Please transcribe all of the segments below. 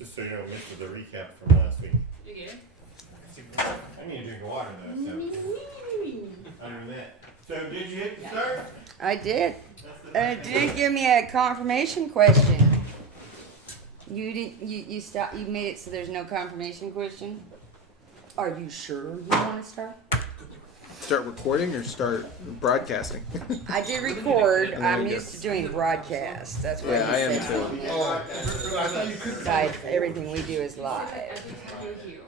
Just so you don't miss the recap from last week. You good? I need a drink of water though, so other than that. So did you hit start? I did. It did give me a confirmation question. You didn't. You stop. You made it so there's no confirmation question. Are you sure you want to start? Start recording or start broadcasting? I did record. I'm used to doing broadcast. That's what Yeah, I am said. too. Oh, I thought you could. Live. Everything we do is live. Thank you.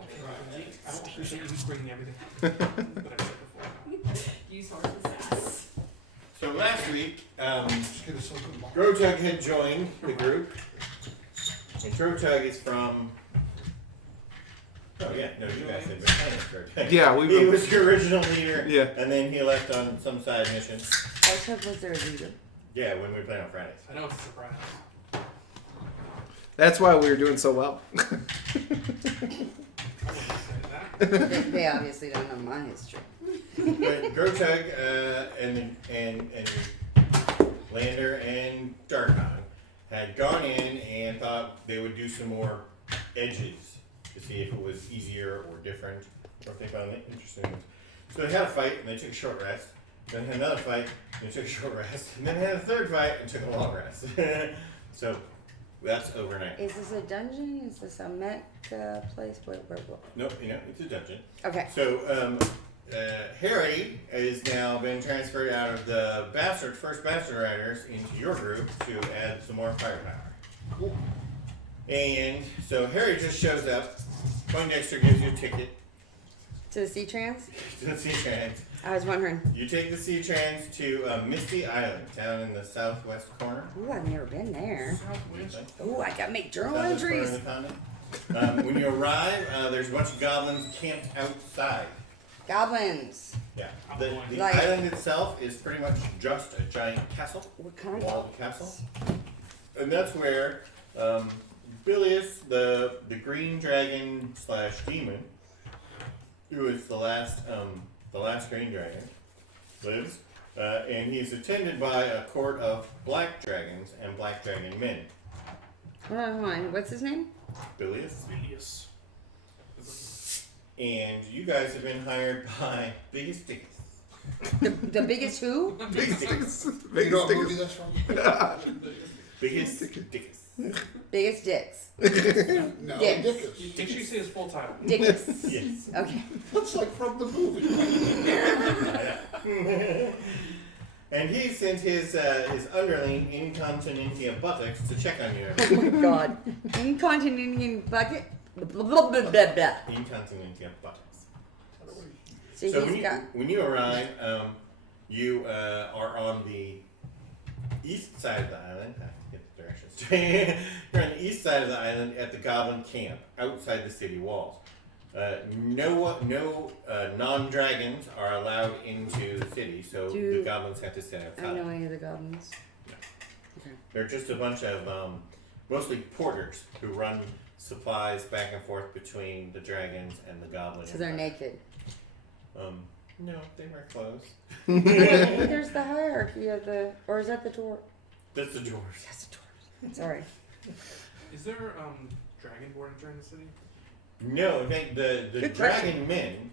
I don't appreciate you bringing everything that I said before. You source the sass. So last week, Just get a silicone ball. Grotug had joined the group. And Grotug is from... Oh yeah, no, you guys had been playing with Grotug. Yeah, we He were. was your original leader. Yeah. And then he left on some side mission. Also, was there a leader? Yeah, when we play on Fridays. I know it's a surprise. That's why we were doing so well. I wouldn't say that. They obviously don't know my history. But Grotug and Lander and Darkon had gone in and thought they would do some more edges to see if it was easier or different, or if they found it interesting. So they had a fight and they took a short rest. Then had another fight and they took a short rest. And then had a third fight and took a long rest. So that's overnight. Is this a dungeon? Is this a mech place? What? Nope, it's a dungeon. Okay. So Harry has now been transferred out of the first Bastard Riders into your group to add some more firepower. Cool. And so Harry just shows up. Poindexter gives you a ticket To the C-Trans? to the Sea Trans. I was wondering. You take the Sea Trans to Misty Island, down in the southwest corner. Ooh, I've never been there. Southwest. Ooh, I gotta make journal Southwest corner entries. of the continent. When you arrive, there's a bunch of goblins camped outside. Goblins. Yeah. The Like- island itself is pretty much just a giant castle. What kind of Walled goblins? castle. And that's where Bilius, the green dragon / demon, who is the last green dragon, lives. And he's attended by a court of black dragons and black dragon men. Hold on. What's his name? Bilius. Yes. And you guys have been hired by Biggest Dickus. The biggest who? Big Dickus. You know what movie that's from? Biggest Dickus. Biggest dicks. No, Dicks. Dickus. Did you say his full title? Dickus. Yes. Okay. That's like from the movie. And he sent his underling Incontinentia Buttocks to check on you. Oh my god. Incontinent bucket. Blah, blah, blah, blah, blah. Incontinentia Buttocks. So So he's got. when you arrive, you are on the east side of the island. I have to get the directions straight. You're on the east side of the island at the Goblin camp, outside the city walls. No non-dragons are allowed into the city, so the goblins have to stay outside. I know any of the goblins. They're just a bunch of mostly porters who run supplies back and forth between the dragons and the goblins. So they're naked. No, they wear clothes. There's the hierarchy of the. Or is that the dwarf? That's the dwarves. That's the dwarf. Sorry. Is there dragonborn during the city? No, I think the Good dragon men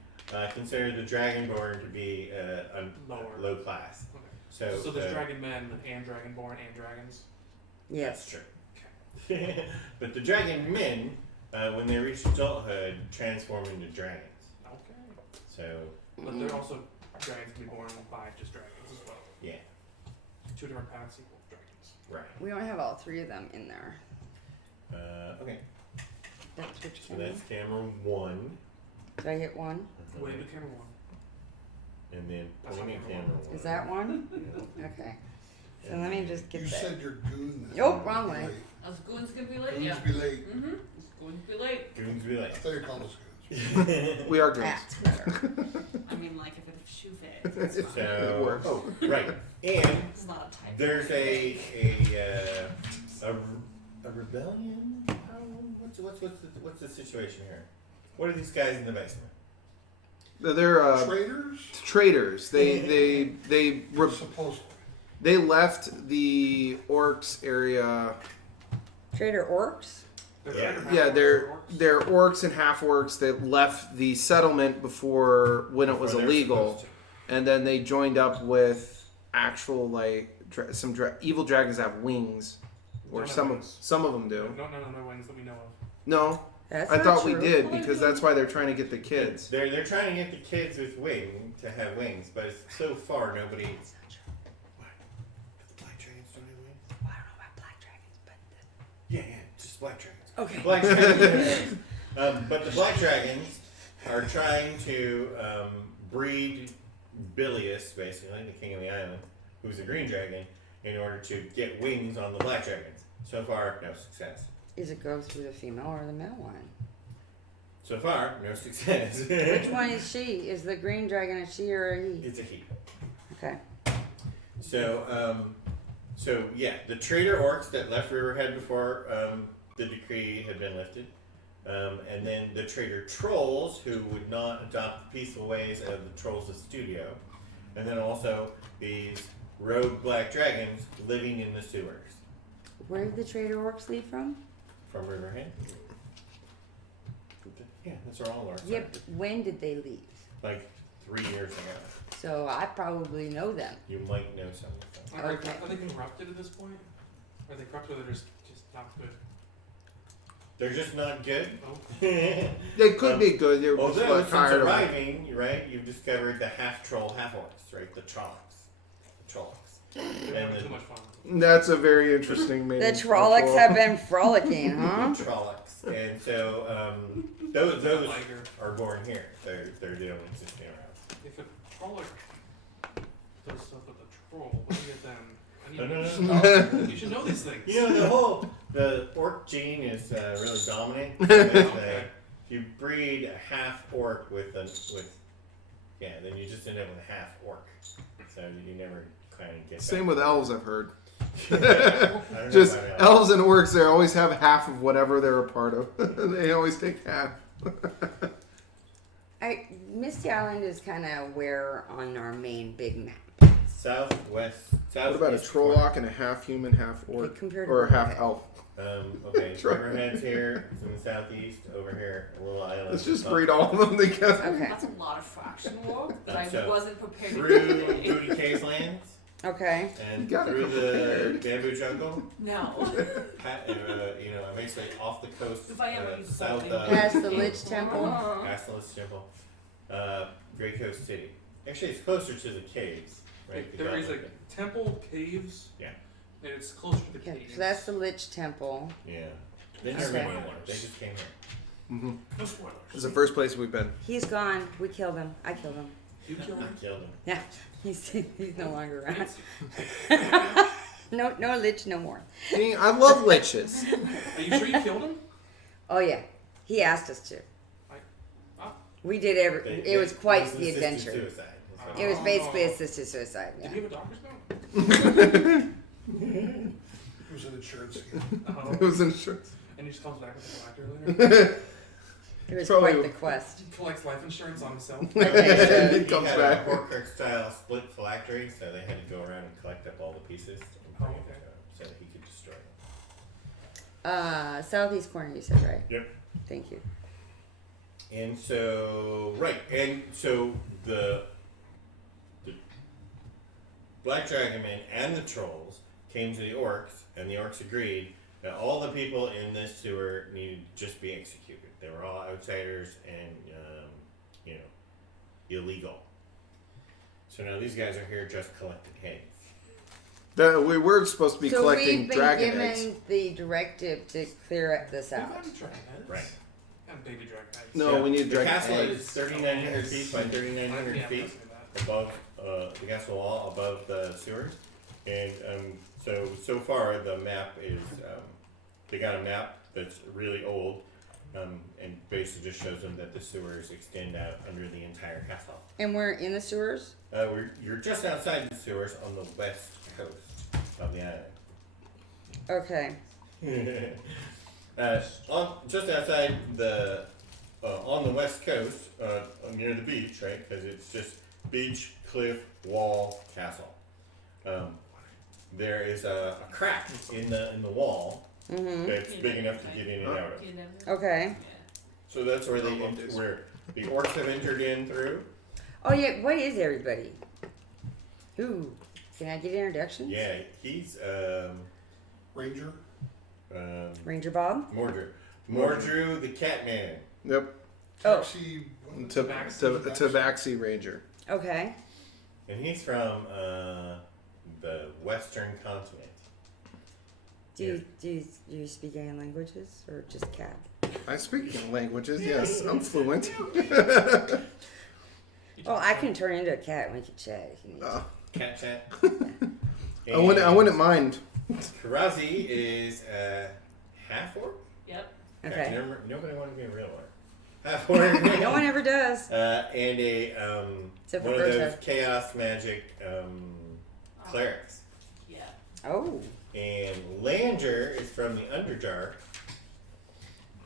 consider the dragonborn to be a low class. Okay. So there's dragon men and dragonborn and dragons? Yes. That's true. But the dragon men, when they reach adulthood, transform into dragons. Okay. So But there are also dragons can be born by just dragons as well. yeah, Two different paths equal dragons. right. We don't have all three of them in there. Okay. That's which So camera? that's camera 1. Did I hit one? Wave the camera one. And then That's pointing not at camera camera 1. Is that one? Okay. So let me just get You that. said your goon. Nope, wrong way. Us goons gonna be late? Goons Yeah. be late. Mm-hmm. Goons be late. Goons be I like. thought you called us goons. We are girls. That's better. I mean, like, if it shoe fits, it's fine. So, works. oh, right. And It's not a type. there's a rebellion. What's the situation here? What are these guys in the basement? They're Traitors? traders. They Supposedly. They left the orcs area. Trader orcs? Yeah, they're orcs and half orcs that left the settlement before when it was Before they were illegal, supposed and then they joined up with actual like evil dragons that have wings, or Don't have some wings. of them do. No wings that we know of. No, That's I not thought true. we did because that's why they're trying to get the kids. They're trying to get the kids with to have wings, but so far nobody. What? The black dragons don't have wings? Well, I don't know about black dragons, but Yeah, just black dragons. okay. Black dragons. But the black dragons are trying to breed Bilius, basically, the king of the island, who's a green dragon, in order to get wings on the black dragons. So far, no success. Is it go through the female or the male one? So far, no success. Which one is she? Is the green dragon a she or a he? It's a he. Okay. So, yeah, the traitor orcs that left Riverhead before the decree had been lifted, and then the traitor trolls who would not adopt the peaceful ways of the trolls of Studio, and then also these rogue black dragons living in the sewers Where did the traitor orcs leave from? from Riverhead. Yeah, that's where all orcs are. Yep. When did they leave? Like 3 years ago. So I probably know them. You might know some of them. Okay. Are they corrupted at this point? Are they corrupted or they're just not good? They're just not good. Oh. They could be good. They were just Although, like since tired of it. arriving, right, you've discovered the half troll, half orcs, right? The Trollocs. The Trollocs. They're And having the too much fun. That's a very interesting The name. Trollocs have been frolicking, huh? Trollocs. And so, those Liger. are born here. They're the only existing around. If a Trolloc does stuff with a troll, what do you get then? No. You should know these things. You know, the orc gene is really dominant. Okay. If you breed a half orc then you just end up with a half orc. So you never kind of get Same that. with elves, I've heard. I don't know Just about elves and orcs, they always have half of whatever they're a part of. They always take half. Misty Island is kind of where on our main big map. Southwest. What about a Trolloc and a half human, half orc? Compared to Or a half Riverhead. elf? Okay, Try- Riverhead's here. It's in the southeast. Over here, a little island. Let's just breed all of them together. Okay. That's a lot of fractional that I So, wasn't prepared Through to do. Booty Caves lands Okay. and You gotta through come the prepared. bamboo jungle. No. Basically off the coast, If I ever use south something. of Past the Lich Temple. past the Lich Temple, Great Coast City. Actually, it's closer to the caves, right? There is a temple, caves. Yeah. And it's closer to the Okay. caves. So that's the Lich Temple. Yeah. They never Okay. been anymore. They just came here. Mm-hmm. No spoilers. It's the first place we've been. He's gone. We killed him. I killed him. You killed I him. killed him. Yeah. He's no longer around. No Lich no more. Dang, I love liches. Are you sure you killed him? Oh yeah. He asked us to. Ah. We did it was quite the adventure. Suicide. It was basically assisted suicide. Did Yeah. you have a doctor's note? It was an insurance scheme. It was insurance. And he just comes back with a collector later. It was Probably- quite the quest. He collects life insurance on himself. Okay, It comes had back. a Horcrux style split phylactery, so they had to go around and collect up all the pieces and bring it to him so that he could destroy it. Southeast corner you said, right? Yep. Thank you. And so, the Black Dragon Men and the Trolls came to the Orcs, and the Orcs agreed that all the people in this sewer needed to just be executed. They were all outsiders and, illegal. So now these guys are here just collecting heads. We were supposed to be So collecting we've been dragon given eggs. the directive to clear this We've out. got dragon heads. Right. And baby dragon heads. No, So we need the dragon castle eggs. is 3,900 feet by 3,900 Yeah, feet. that's that. Above the castle wall, above the sewers, and so far the map is they got a map that's really old, and basically just shows them that the sewers extend out under the entire castle. And we're in the sewers? You're just outside the sewers on the west coast of the Okay. island. Just outside the on the west coast, near the beach, right? Because it's just beach, cliff, wall, castle. There is a crack in the wall Mm-hmm. that's big enough to get in and out of. Okay. So that's where they love this. where the orcs have entered in through. Oh yeah. What is everybody? Who? Can I get introductions? Yeah, he's Ranger. Ranger Bob. Mordrew the Catman. Yep. Oh. Taxi. Tabaxi Ranger. Okay. And he's from the Western continent. Do you speak any languages or just cat? I speak languages. Yes, I'm fluent. Oh, I can turn into a cat and we can chat if you need. Cat chat. I wouldn't mind. Karazi is half orc. Yep. Okay. Nobody wanted to be a real orc. Half orc. No one ever does. And a Except for one of those Berta. chaos magic clerics. Yeah. Oh. And Lander is from the Underdark.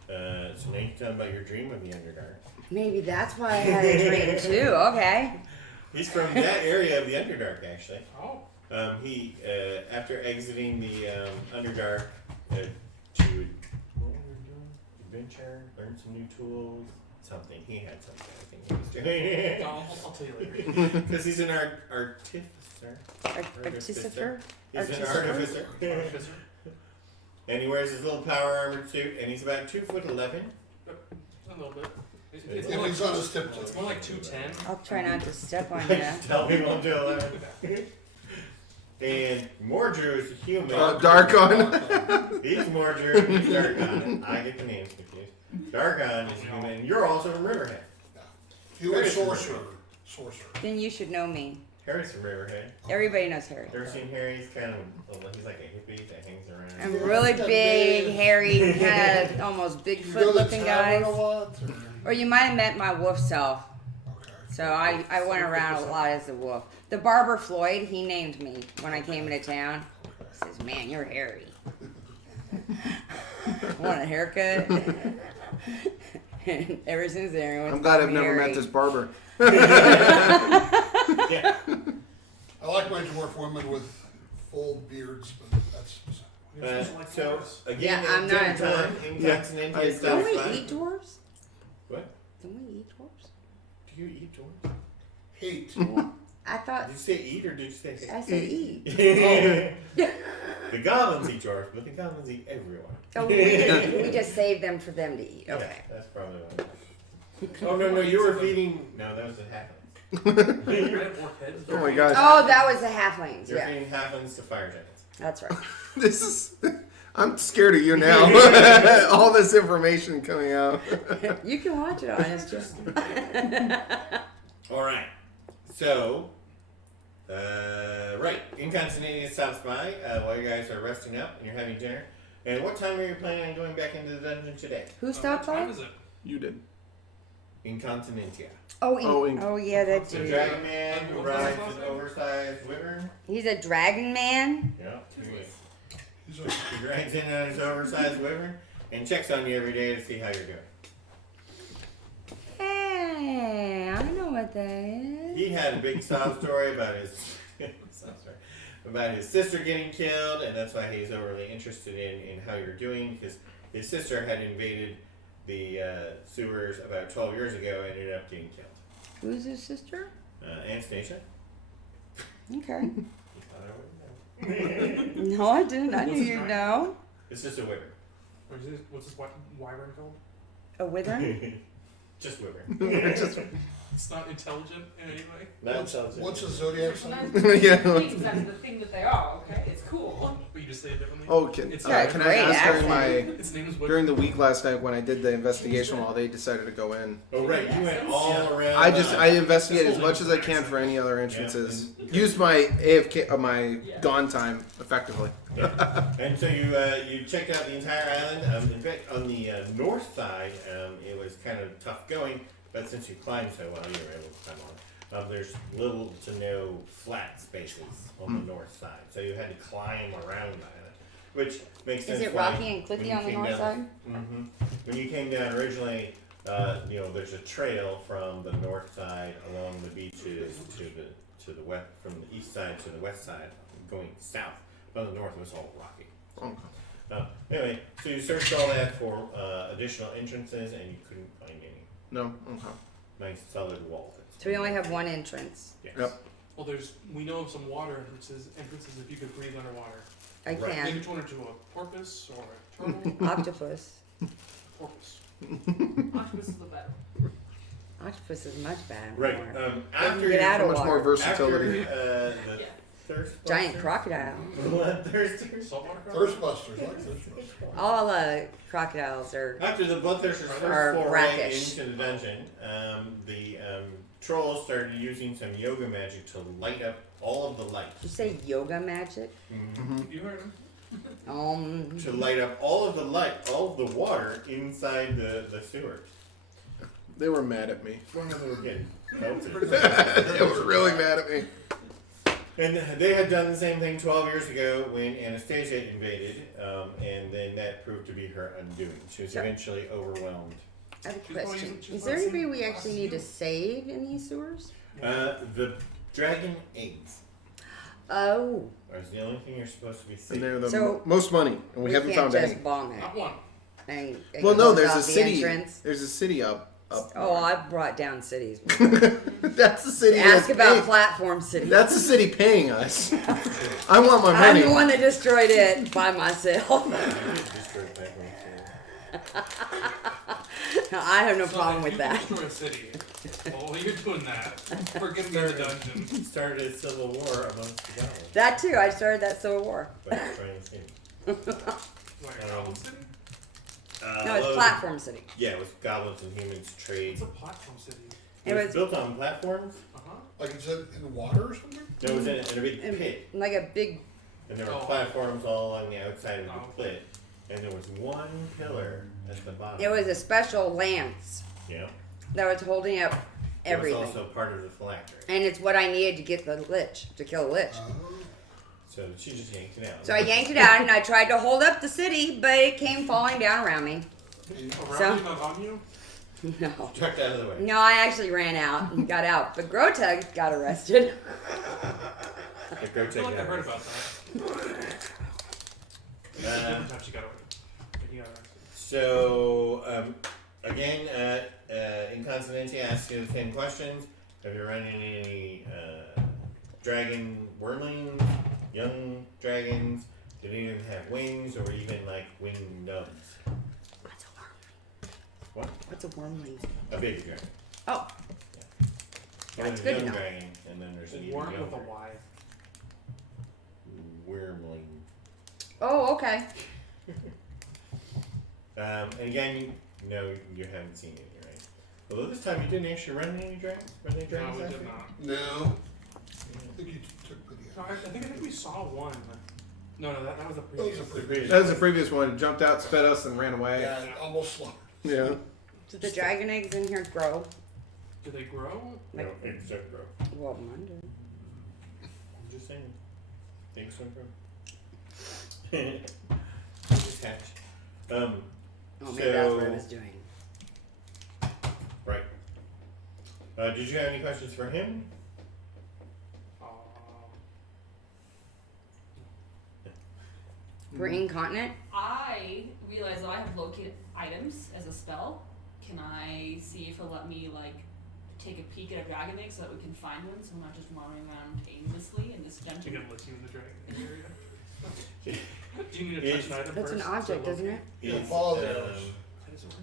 So now you can tell about your dream of the Underdark. Maybe that's why I had a dream too. Okay. He's from that area of the Underdark, actually. Oh. He after exiting the Underdark to what were we doing? Adventure, learn some new tools, something. He had something I think he was doing. I'll tell you later. Because he's an artificer. Artificer. He's an Artificer? artificer. Artificer. And he wears his little power armored suit, and he's about 2'11". A little bit. It's If more he's like, on his tiptoes. it's more like 210. I'll try not to step on I you. just tell people I'm 2'11". And Mordrew is a human. Darkon. He's Mordrew, he's Darkon. I get the names confused. Darkon is a human, and you're also from Riverhead. Human sorcerer. Then you should know me. Harry's from Riverhead. Everybody knows Harry. Ever seen Harry? He's kind of, he's like a hippie that hangs around. I'm really big, hairy, kind of almost You go to Bigfoot the looking tavern guys. a lot, Or you might have met my wolf self. Okay. So I went around a lot as a wolf. The barber Floyd, he named me when I came into town. He says, "Man, you're hairy. Want a haircut?" And ever since then, everyone's I'm glad called I've me never hairy. met this barber. Yeah. I like my dwarf women with full beards, but that's. So, again, Yeah, I'm not a dinner time dwarf. in Yeah. Continentia I- stops Don't we by. eat dwarves? What? Don't we eat dwarves? Do you eat dwarves? Hate. I thought Did you say eat or did you say I said eat. The goblins eat dwarves, but the goblins eat everyone. Oh, we just saved them for them to eat. Okay. Yeah, that's probably what. Oh no, you were feeding. No, that was the halflings. Red orc heads. Oh my gosh. Oh, that was the halflings. You're Yeah, feeding halflings to fire giants. that's right. This is. I'm scared of you now. All this information coming out. You can watch it on Instagram. All right. So, right, Incontinentia stops by while you guys are resting up and you're having dinner. And what time are you planning on going back into the dungeon today? Who stopped What time by? is it? You did. Incontinentia. Oh, Oh, yeah, that The dude. dragon man who rides an oversized wyvern. He's a dragon man. Yeah. He's a, He rides in on his oversized wyvern and checks on you every day to see how you're doing. Hey, I know what that is. He had a big sob story about his sister getting killed, and that's why he's overly interested in how you're doing, because his sister had invaded the sewers about 12 years ago and ended up getting killed. Who's his sister? Anastasia? Okay. You thought I wouldn't know. No, I didn't. I knew you'd know. It's just a wyvern. What's this wyvern called? A withering? Just wyvern. It's not intelligent in any way. Not intelligent. what's a zodiac sign? Yeah. That's the thing that they are, okay? It's cool. But you just say it differently. Oh, can It's I got a great ask during accent. my Its name is during the week last night when I did the investigation while they decided to go in? Oh, right. You went all around. I investigate as much as I can for any other entrances. Used my AFK my gone time effectively. And so you checked out the entire island. In fact, on the north side, it was kind of tough going, but since you climbed so well, you were able to climb on. There's little to no flat spaces on the north side, so you had to climb around the island, which makes sense. Is it why rocky and when cliffy you on the came north down- side? Mhm. When you came down originally, there's a trail from the north side along the beaches to the west, from the east side to the west side, going south. But the north was all rocky. Anyway, so you searched all that for additional entrances and you couldn't find any. No. Okay. Nice solid walls. So we only have one entrance. Yes. Yep. Well, we know of some water entrances if you could breathe underwater. I Right. can. Maybe turn into a porpoise or a turtle. Octopus. Porpoise. Octopus is the better. Octopus is much bad. Right. After get out So of much water. more versatility. After the Yeah. thirst Giant busters- crocodile. Bloodthirsters. Saltwater Thirst busters, I like thirst busters. All crocodiles are. After the Bloodthirsters' Are first foray brackish. into the dungeon, the trolls started using some yoga magic to light up all of the lights. Did you say yoga magic? You heard him. To light up all of the water inside the sewers. They were mad at me. Well, no, they were getting melted. They were really mad at me. And they had done the same thing 12 years ago when Anastasia invaded, and then that proved to be her undoing. She was So- eventually overwhelmed. I have a She's probably question. using- Is there anybody we actually need to save in these sewers? The dragon eggs Oh, are the only thing you're supposed to be And saving. they're the So, most money, and we haven't can't found just any. bomb it. Not one. And Well, no, close there's off a the city. entrance. There's a city up. Oh, I've brought down cities. That's the city. Ask that's about paying- Platform City. That's the city paying us. I want my I'm money. the one that destroyed it by myself. Destroyed back when I have no So problem if with you that. Destroy a city. While you're doing that, forget me in the dungeon. it started a civil war amongst the goblins. That too. I started that Civil War. By destroying the city. Like Goblin City? No, it's although- Platform City. Yeah, it was goblins and humans trade. It's a platform city. It was built on platforms. Uh-huh. Like it's in water or something? No, it was in a big And pit, like a big. and there were Oh. platforms all on the outside of the Oh. pit, and there was one pillar at the bottom. It was a special lance Yeah. that was holding up everything, It was also part of the phylactery. and it's what I needed to get the lich to kill the lich. So she just yanked it out. So I yanked it out and I tried to hold up the city, but it came falling down around me. Around So- you, not on you? No. Tucked out of the way. No, I actually ran out and got out, but Grotug got arrested. The I Grotech feel like I guy. heard about that. Different time she got away. He got arrested. So, again, Incontinenti asks you the same questions. Have you run into any dragon wormlings, young dragons? Did any of them have wings or even like winged nubs? What's a wormling? What? What's a wormling? A baby dragon. Oh, There's That's a good to young know. dragon, and then there's an even Worm with younger a Y. wormling. oh, okay. And again, no, you haven't seen any, right? Although this time you didn't actually run into any dragons. Run any No, dragons? we after? did not. No. I think you took video. No, I think we saw one. No, that was a That was previous. a The pretty previous- That was the previous one. It jumped out, sped us, and ran away. Yeah, almost slaughtered. Yeah. Do the dragon eggs in here grow? Do they grow? No, eggs don't grow. Well, mine do. I'm just saying. Eggs don't grow. They just hatch. Oh, maybe that's what I So- was doing. Right. Did you have any questions for him? We're incontinent? I realize that I have located items as a spell. Can I see if it'll let me like take a peek at a dragon egg so that we can find one, so we're not just wandering around aimlessly in this You dungeon? can let you in the dragon area. Do you need to touch It's- an item That's an first? object, isn't it? Yeah, Is, follow the arrows.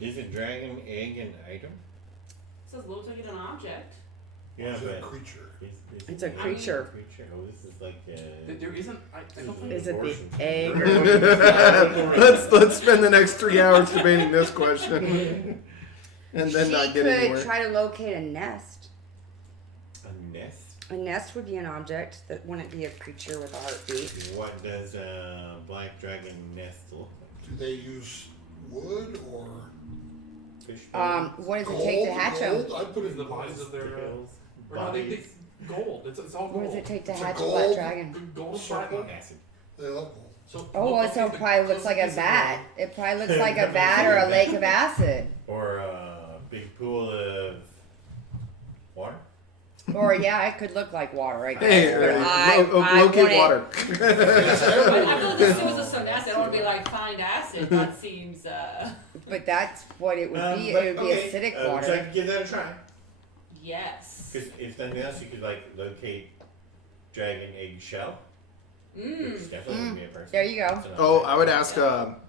is a dragon egg an item? It says looks like it's an object. Yeah, It's a but creature. It's a creature. creature. Oh, this is like There isn't. I don't think. Is it the abortion. egg or let's spend the next 3 hours debating this question, and then she not get could anywhere. try to locate a nest. A nest? A nest would be an object that wouldn't be a creature with a heartbeat. What does a black dragon nest look like? Do they use wood or Fish What does gold? it take to hatch them? Gold? I'd put it the in bodies gold. of their. bones, Or no, they bodies, gold. It's all gold. What does it take to It's a hatch a gold- black dragon? Gold Circle. platinum. acid. They love gold. So Oh, well, so it probably looks like a bat. It probably looks like a bat or a lake of acid. Or a big pool of water? Or yeah, it could look like water, I guess. Hey, but I locate want it- water. I feel like the sewers are so nasty. I don't want to be like find acid. That seems. But that's what it would be. But, It would be okay, acidic would you water. like to give that a try? Yes. Because if nothing else, you could like locate dragon egg shell. Which definitely would be a person. There you go. That's an Oh, option. I would ask,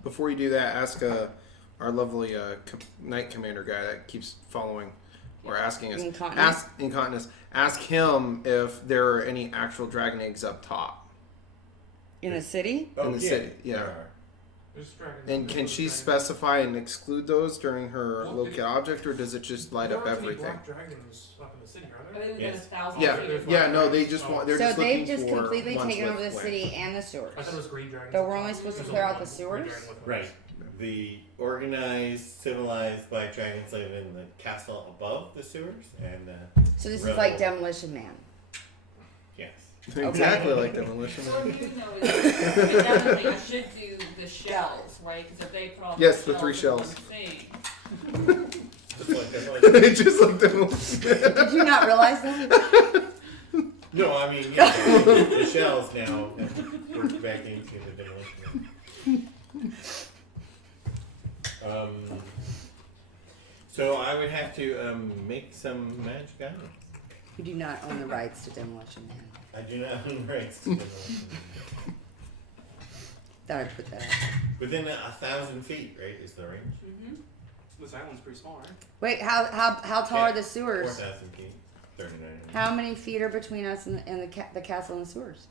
before you do that, ask our lovely knight commander guy that keeps following or asking us. Incontinence? Incontinence. Ask him if there are any actual dragon eggs up top. In the city? Oh, in the city, yeah. there are. There's dragons. And can she specify and exclude those during her locate object, or does it just light up There aren't any everything? black dragons up in the city, are I there? think we got Yes. 1,000 Yeah, feet. yeah, no, they just want. They're So just they've looking just for completely ones taken with over the flames. city and the sewers. I thought it was green dragons. But we're only supposed to There's clear only out the one sewers? green dragon with Right. wings. The organized, civilized black dragons live in the castle above the sewers, and So this is Rebel. like Demolition Man. yes. Exactly like Demolition So Man. what you know is, I mean, definitely I should do the shells, right? Because if they put all Yes, the 3 in shells. one thing- Just like that. Just like Demolition Man. Did you not realize that? No, I mean, yeah, the shells now have worked back into the demolition. So I would have to make some magic items. You do not own the rights to Demolition Man. I do not own rights to demolition. Thought I'd put that out. Within 1,000 feet, right, is the range? Mhm. This island's pretty small, right? Wait, how tall are the sewers? 4,000 feet, 39. How many feet are between us and the castle and the sewers?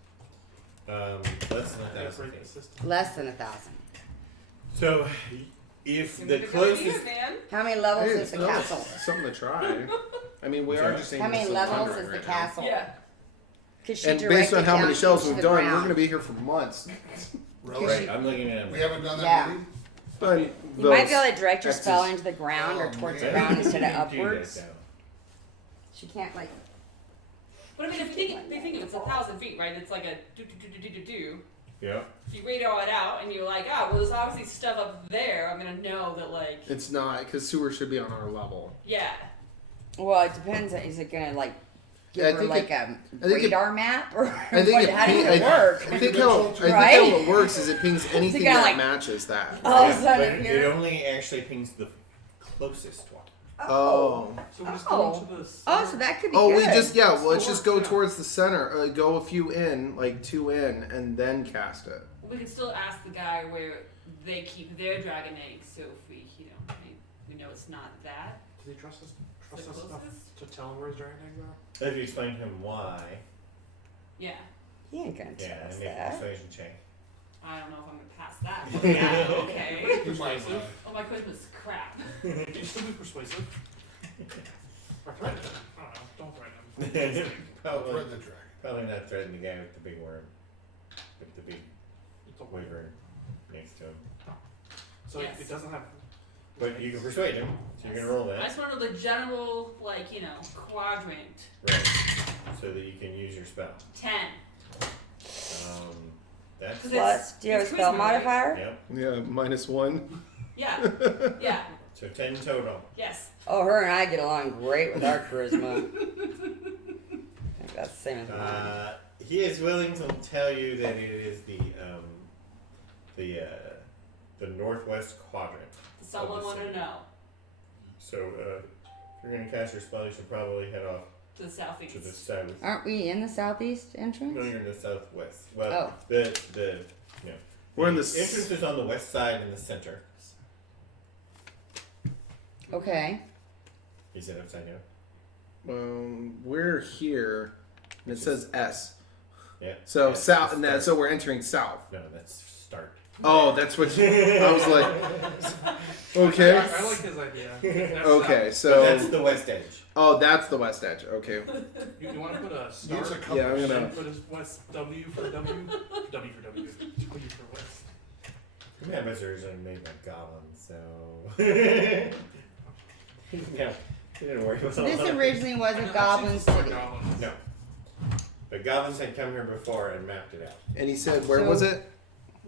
Less than That's 1,000 right, feet. the system. Less than 1,000. So, if Seems the like a good idea, closest, man. How many levels Hey, is the no, castle? something to try. I mean, we are just saying How many this levels 100 is the right now. castle? Yeah. Could she And direct based on it how down many shells into we've the done, we're ground? going to be here for months. Really? right, I'm looking at We them. haven't done that Yeah. meeting? But You might be able to direct your X's. spell into the ground or Oh, towards man. the ground instead of You can do that, upwards. though. She can't like. But I mean, if you think it's 1,000 feet, right? It's like a do. Yeah. If you radio it out and you're like, ah, well, there's obviously stuff up there. I'm gonna know that, like, it's not, because sewer should be on our level. yeah. Well, it depends. Is it gonna like give Yeah, I her think like it- a I think it- radar map or I think what, it how does ping- it work? I think how Right? it works is it pings anything kinda that like- matches that. All of a Yeah, sudden but here. it only actually pings the closest one. Oh. So we just Oh. go into the Oh, so that could be Oh, good. we just well, let's Still just go works, yeah. towards the center. Go a few in, like 2 in, and then cast it. We could still ask the guy where they keep their dragon eggs. So if we, we know it's not that. Does he trust us The enough closest? to tell him where his dragon eggs are? If you explain to him why, Yeah. He ain't gonna tell yeah, us and make a that. persuasion check. I don't know if I'm gonna pass that. But yeah. Okay. You might not. Oh, my charisma's crap. Can you still be persuasive? Or threaten him? I don't know. Don't threaten him. Probably, Thread the dragon. probably not threaten the guy with the big worm, with the big Don't wyvern next to him. So Yes. it doesn't have. But you can persuade him, so you're gonna roll I that, just want to know the general, like, quadrant. right? So that you can use your spell. 10. That's Cause Plus, do you have a it's spell charisma, right? modifier? yep. Yeah, -1. Yeah. Yeah. So 10 total. Yes. Oh, her and I get along great with our charisma. I think that's the same as mine. He is willing to tell you that it is the northwest quadrant. Does someone want to know? So if you're gonna cast your spell, you should probably head off To the southeast. to the south. Aren't we in the southeast entrance? No, you're in the southwest. Well, Oh. We're in the entrance is on the west side in the center. Okay. Is it upside down? We're here, and it says S. Yeah. So Yeah, south, it's and start. so we're entering south. No, that's start. Oh, that's what I was like. Okay. I like his idea. That's Okay, But so that's the west edge. oh, that's the west edge. Okay. You want to put a star? Needs a Yeah, I'm compass. gonna. And put his west W for W. W for W. W for west. My wizards are made by goblins, so. Yeah, you didn't worry about This that. originally was a goblin city. Goblins. No. But goblins had come here before and mapped it out. And he said, where So- was it?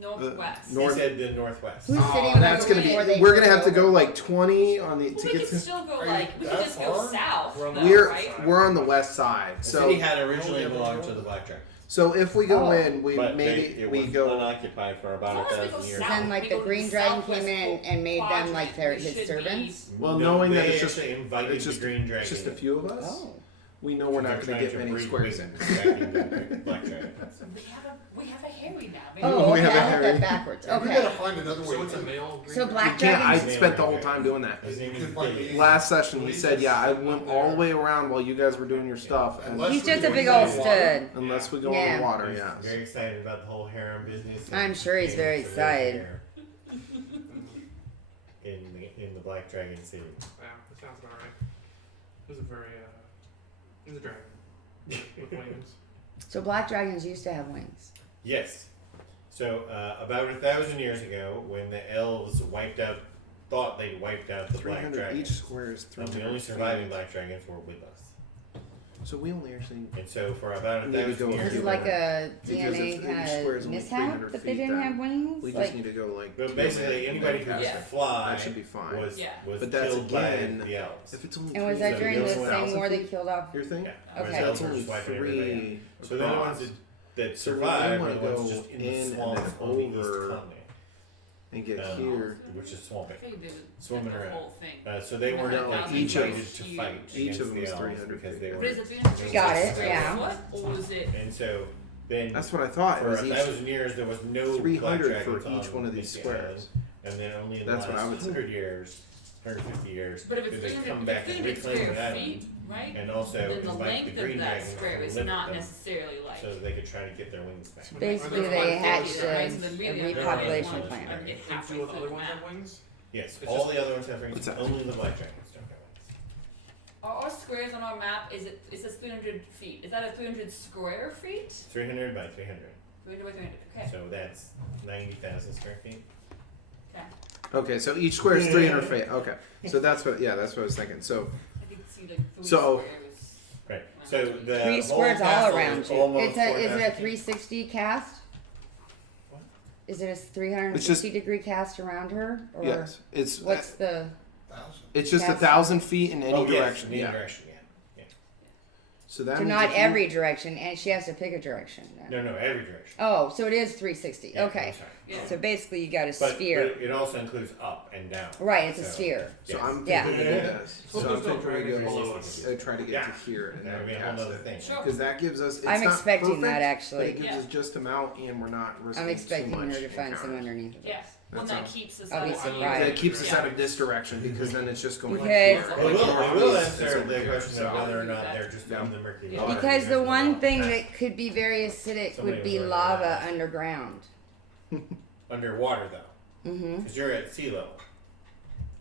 Northwest. He North. said the northwest. Who's Oh, sitting that's gonna be. before they We're gonna flip have to go over? like 20 on the Well, to we get can to. still go Are you like we can that just go far? south. We're on the though, right? We're on the west side, The so city had originally belonged to the Black Dragons. so if we go Oh. in, we But maybe it we was go. unoccupied for As about long as we go 1,000 years. south, Then, like, we the go to Green the Dragon southwest came in and made them, quadrant, like, we his should be- servants? Well, No, knowing that they it's just actually invited it's just the Green Dragon. just a few of us, Oh. we know we're not They're going to trying get many breed squares in. wings back in the Black Dragon. We have a Harry now. Maybe Oh, We okay, have a I had Harry. that backwards. We gotta Okay. find another way. So it's a to- male green So dragon? Black Yeah, I Dragons. spent the whole time doing that. His name is Could find Dave. me. Last session, he said, "Yeah, I went all the way around while you guys were doing your stuff, and Unless He's we just go a big into old the water. stud. unless we go in Yeah. the water, He's yeah." very excited about the whole harem business. and I'm sure he's very things that live excited. here in the Black Dragon City. Yeah, that sounds about right. It was a very, it was a dragon. With wings. So Black Dragons used to have wings. Yes. So about 1,000 years ago, when the elves thought they wiped out the Black 300 Dragons, each square is the 300. only feet. surviving Black Dragons were with us. So we only actually. And so for about We need to 1,000 go years, Was here. it like a Because DNA if each kind square is of only mishap 300 that they feet, didn't then have wings? We Like, just need to go like. but basically anybody who could Yeah. fly That should be fine. was Yeah. was But that's killed again- by the elves. If it's only. and was that So during the the only same war they 1,000 killed off? Your thing? Yeah. Okay. Whereas So elves it's were only just wiping 3 everybody out. So they're the ones that So we survive wanna are the ones go just in in the and swamps then on the east over- continent, and get Um, here. which is swampy. I think they would Swimming the around. whole thing. So they weren't No, like each of invited to them- fight each against of them the is elves 300 because feet. they But were. is it 300 Got it, square yeah. foot, or was it? And so then That's what I thought. It for was 1,000 years there was no 300 Black for Dragons each on one of these Misty Island. squares. And then only in the That's what I last would say. 100 years, 150 years, But if it's did they 300, come if back it's and 300 reclaim the square island. feet, right? And also then the invite the length Green of that Dragon square to is live not with them necessarily like. so that they could try to get their wings back. Basically, Are there they five hatched floors, a, right? So then a really they're repopulation only plan. one- get And halfway two of the through other the ones map. have wings? Yes, It's all just- the other ones have rings. What's that? Only the Black Dragons don't have wings. Are our squares on our map? Is it says 300 feet? Is that a 300 square feet? 300 by 300. 300 by 300. Okay. So that's 90,000 square feet. Okay. Okay, so each square is 300 feet. Okay, so that's what. Yeah, that's what I was thinking. So I could see the three So- squares. Right. So the Three whole squares all castle around is you. almost Is it a 4,000 360 cast? What? Is it a 360 It's just- degree cast around her? Or yes, it's what's the? 1,000. it's just Yes. 1,000 feet in any Oh, yes, direction. in any Yeah. direction. Yeah. So that So means not if you- every direction, and she has to pick a direction. Then. No, every direction. Oh, so it is 360. Yeah, Okay. I'm sorry. Yeah. So basically, you got a But sphere. it also includes up and down. Right, it's a So- sphere. So Yes. I'm Yeah. thinking we do this. So So I'm there's no thinking we dragons go below us. try to get Yeah. to here and That would be then a whole cast other it. thing. Sure. Because that gives us. It's I'm not expecting perfect, that But actually. it gives Yeah. us just amount, and we're not risking I'm expecting too much her to find some encounter. underneath of Yeah. us. Well, That's that all. keeps us I'll be out of surprised. That keeps us Yeah. out of this direction because then it's just going. Because- It Like, will It's answer over the here, question so- of whether or not they're just Yeah. in the Mercury. Yeah. water. Because the There's one no thing path that could be very acidic Somebody would be was already lava there. underground. underwater though, Mm-hmm. because you're at sea level.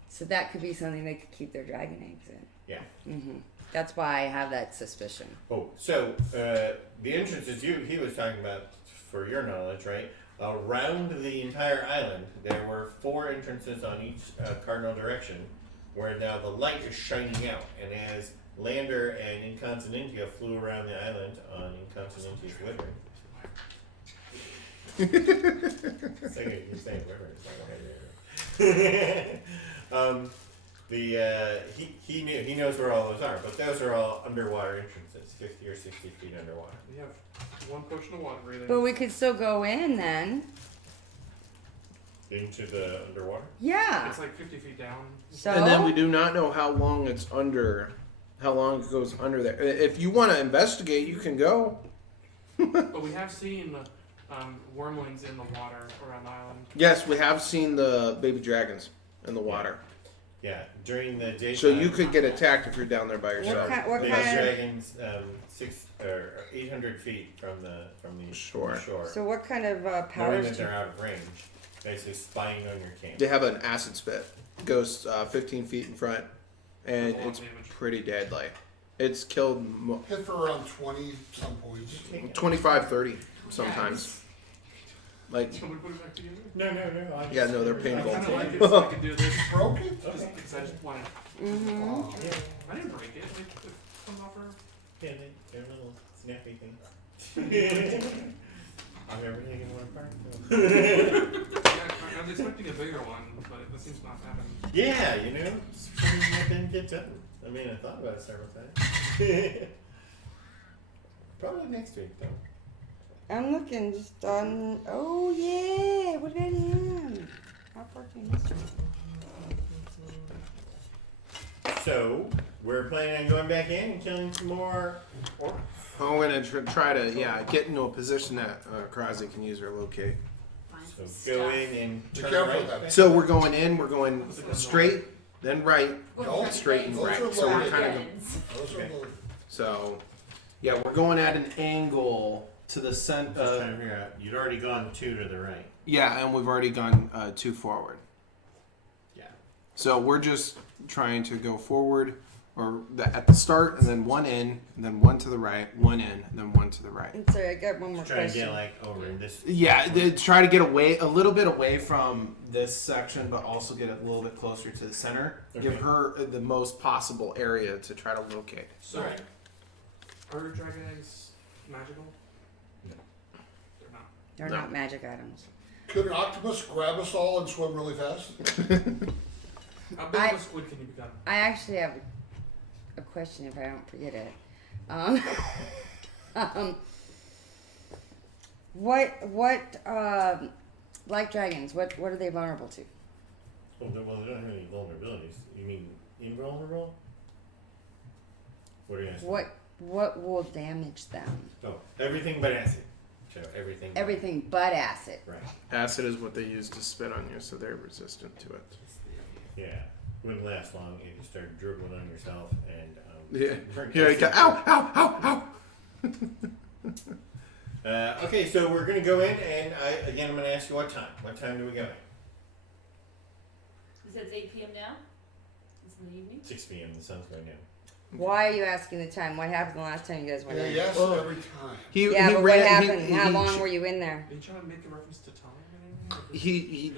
So that could be something they could keep their dragon eggs in. Yeah. Mm-hmm. That's why I have that suspicion. Oh, so the entrances he was talking about, for your knowledge, right? Around the entire island, there were 4 entrances on each cardinal direction, where now the light is shining out. And as Lander and Incontinentia flew around the island on Incontinentia's liver, you're saying liver, it's not liver. He knows where all those are, but those are all underwater entrances, 50 or 60 feet underwater. We have one potion of water breathing. But we could still go in then. Into the underwater? Yeah. It's like 50 feet down. So. And then we do not know how long it's under, how long it goes under there. If you want to investigate, you can go. But we have seen wormlings in the water around the island. Yes, we have seen the baby dragons in the water. Yeah, during the daytime. So you could get attacked if you're down there by What yourself. what Baby kind of? dragons, 6 or 800 feet from the Shore. shore. So what kind of Knowing powers? that Do, they're out of range, basically spying on your camp. They have an acid spit. Goes 15 feet in front, and That's a lot it's of damage. pretty deadly. It's killed Hit for around 20 some points. 25, 30 sometimes. Like, Can we put it back together? No. yeah, no, they're I painful. kind of like it so I could do this. Broke it? Just because I just wanted. mm-hmm. Oh. I didn't break it. Like, it comes off her. Yeah, they're little snappy things. I've never taken one apart. Yeah, I was expecting a bigger one, but it seems not to happen. Yeah, you know, something that didn't get done. I mean, I thought about it several times. Probably next week, though. I'm looking just on. Oh yeah, what about him? How far can you miss? So, we're planning on going back in and killing some more orcs. I'm gonna try to get into a position that Krazy can use her locate. Find So some go stuff. in and Be turn careful right. with that. back. So we're going in. We're going straight, then right, Don't straight and Those right. are So we're loaded. kind of Those are Okay. loaded. so yeah, we're going at an angle to the Just trying center. to figure out. You'd already gone 2 to the right. Yeah, and we've already gone 2 forward. Yeah. So we're just trying to go forward, or at the start, and then 1 in, and then 1 to the right, 1 in, and then 1 to the right. And sorry, I got one more Just trying to question. get like over in this. Yeah, try to get away a little bit away from this section, but also get a little bit closer to the center. Give Okay. her the most possible area to try to locate. So, Alright. are dragon eggs magical? No. They're not. They're No. not magic items. Could an octopus grab us all and swim really fast? How big I- of a squid can you become? I actually have a question if I don't forget it. Um, what like dragons? What are they vulnerable to? Well, they don't have any vulnerabilities. You mean invulnerable? What are you asking? What will damage them? Oh, everything but acid. So everything. Everything but acid. Right. Acid is what they use to spit on you, so they're resistant to it. Yeah. Wouldn't last long if you started dribbling on yourself and. Yeah. burnt Here you go. acid. Ow! Ow! Ow! Ow! Okay, so we're gonna go in, and I'm gonna ask you what time. What time do we go in? You said it's 8 p.m. now? It's in the evening? 6 p.m. The sun's going down. Why are you asking the time? What happened the last time you guys went Yeah, in? yes, Well, every time. Yeah, but what happened? How long were you in there? Are you trying to make a reference to time or anything? He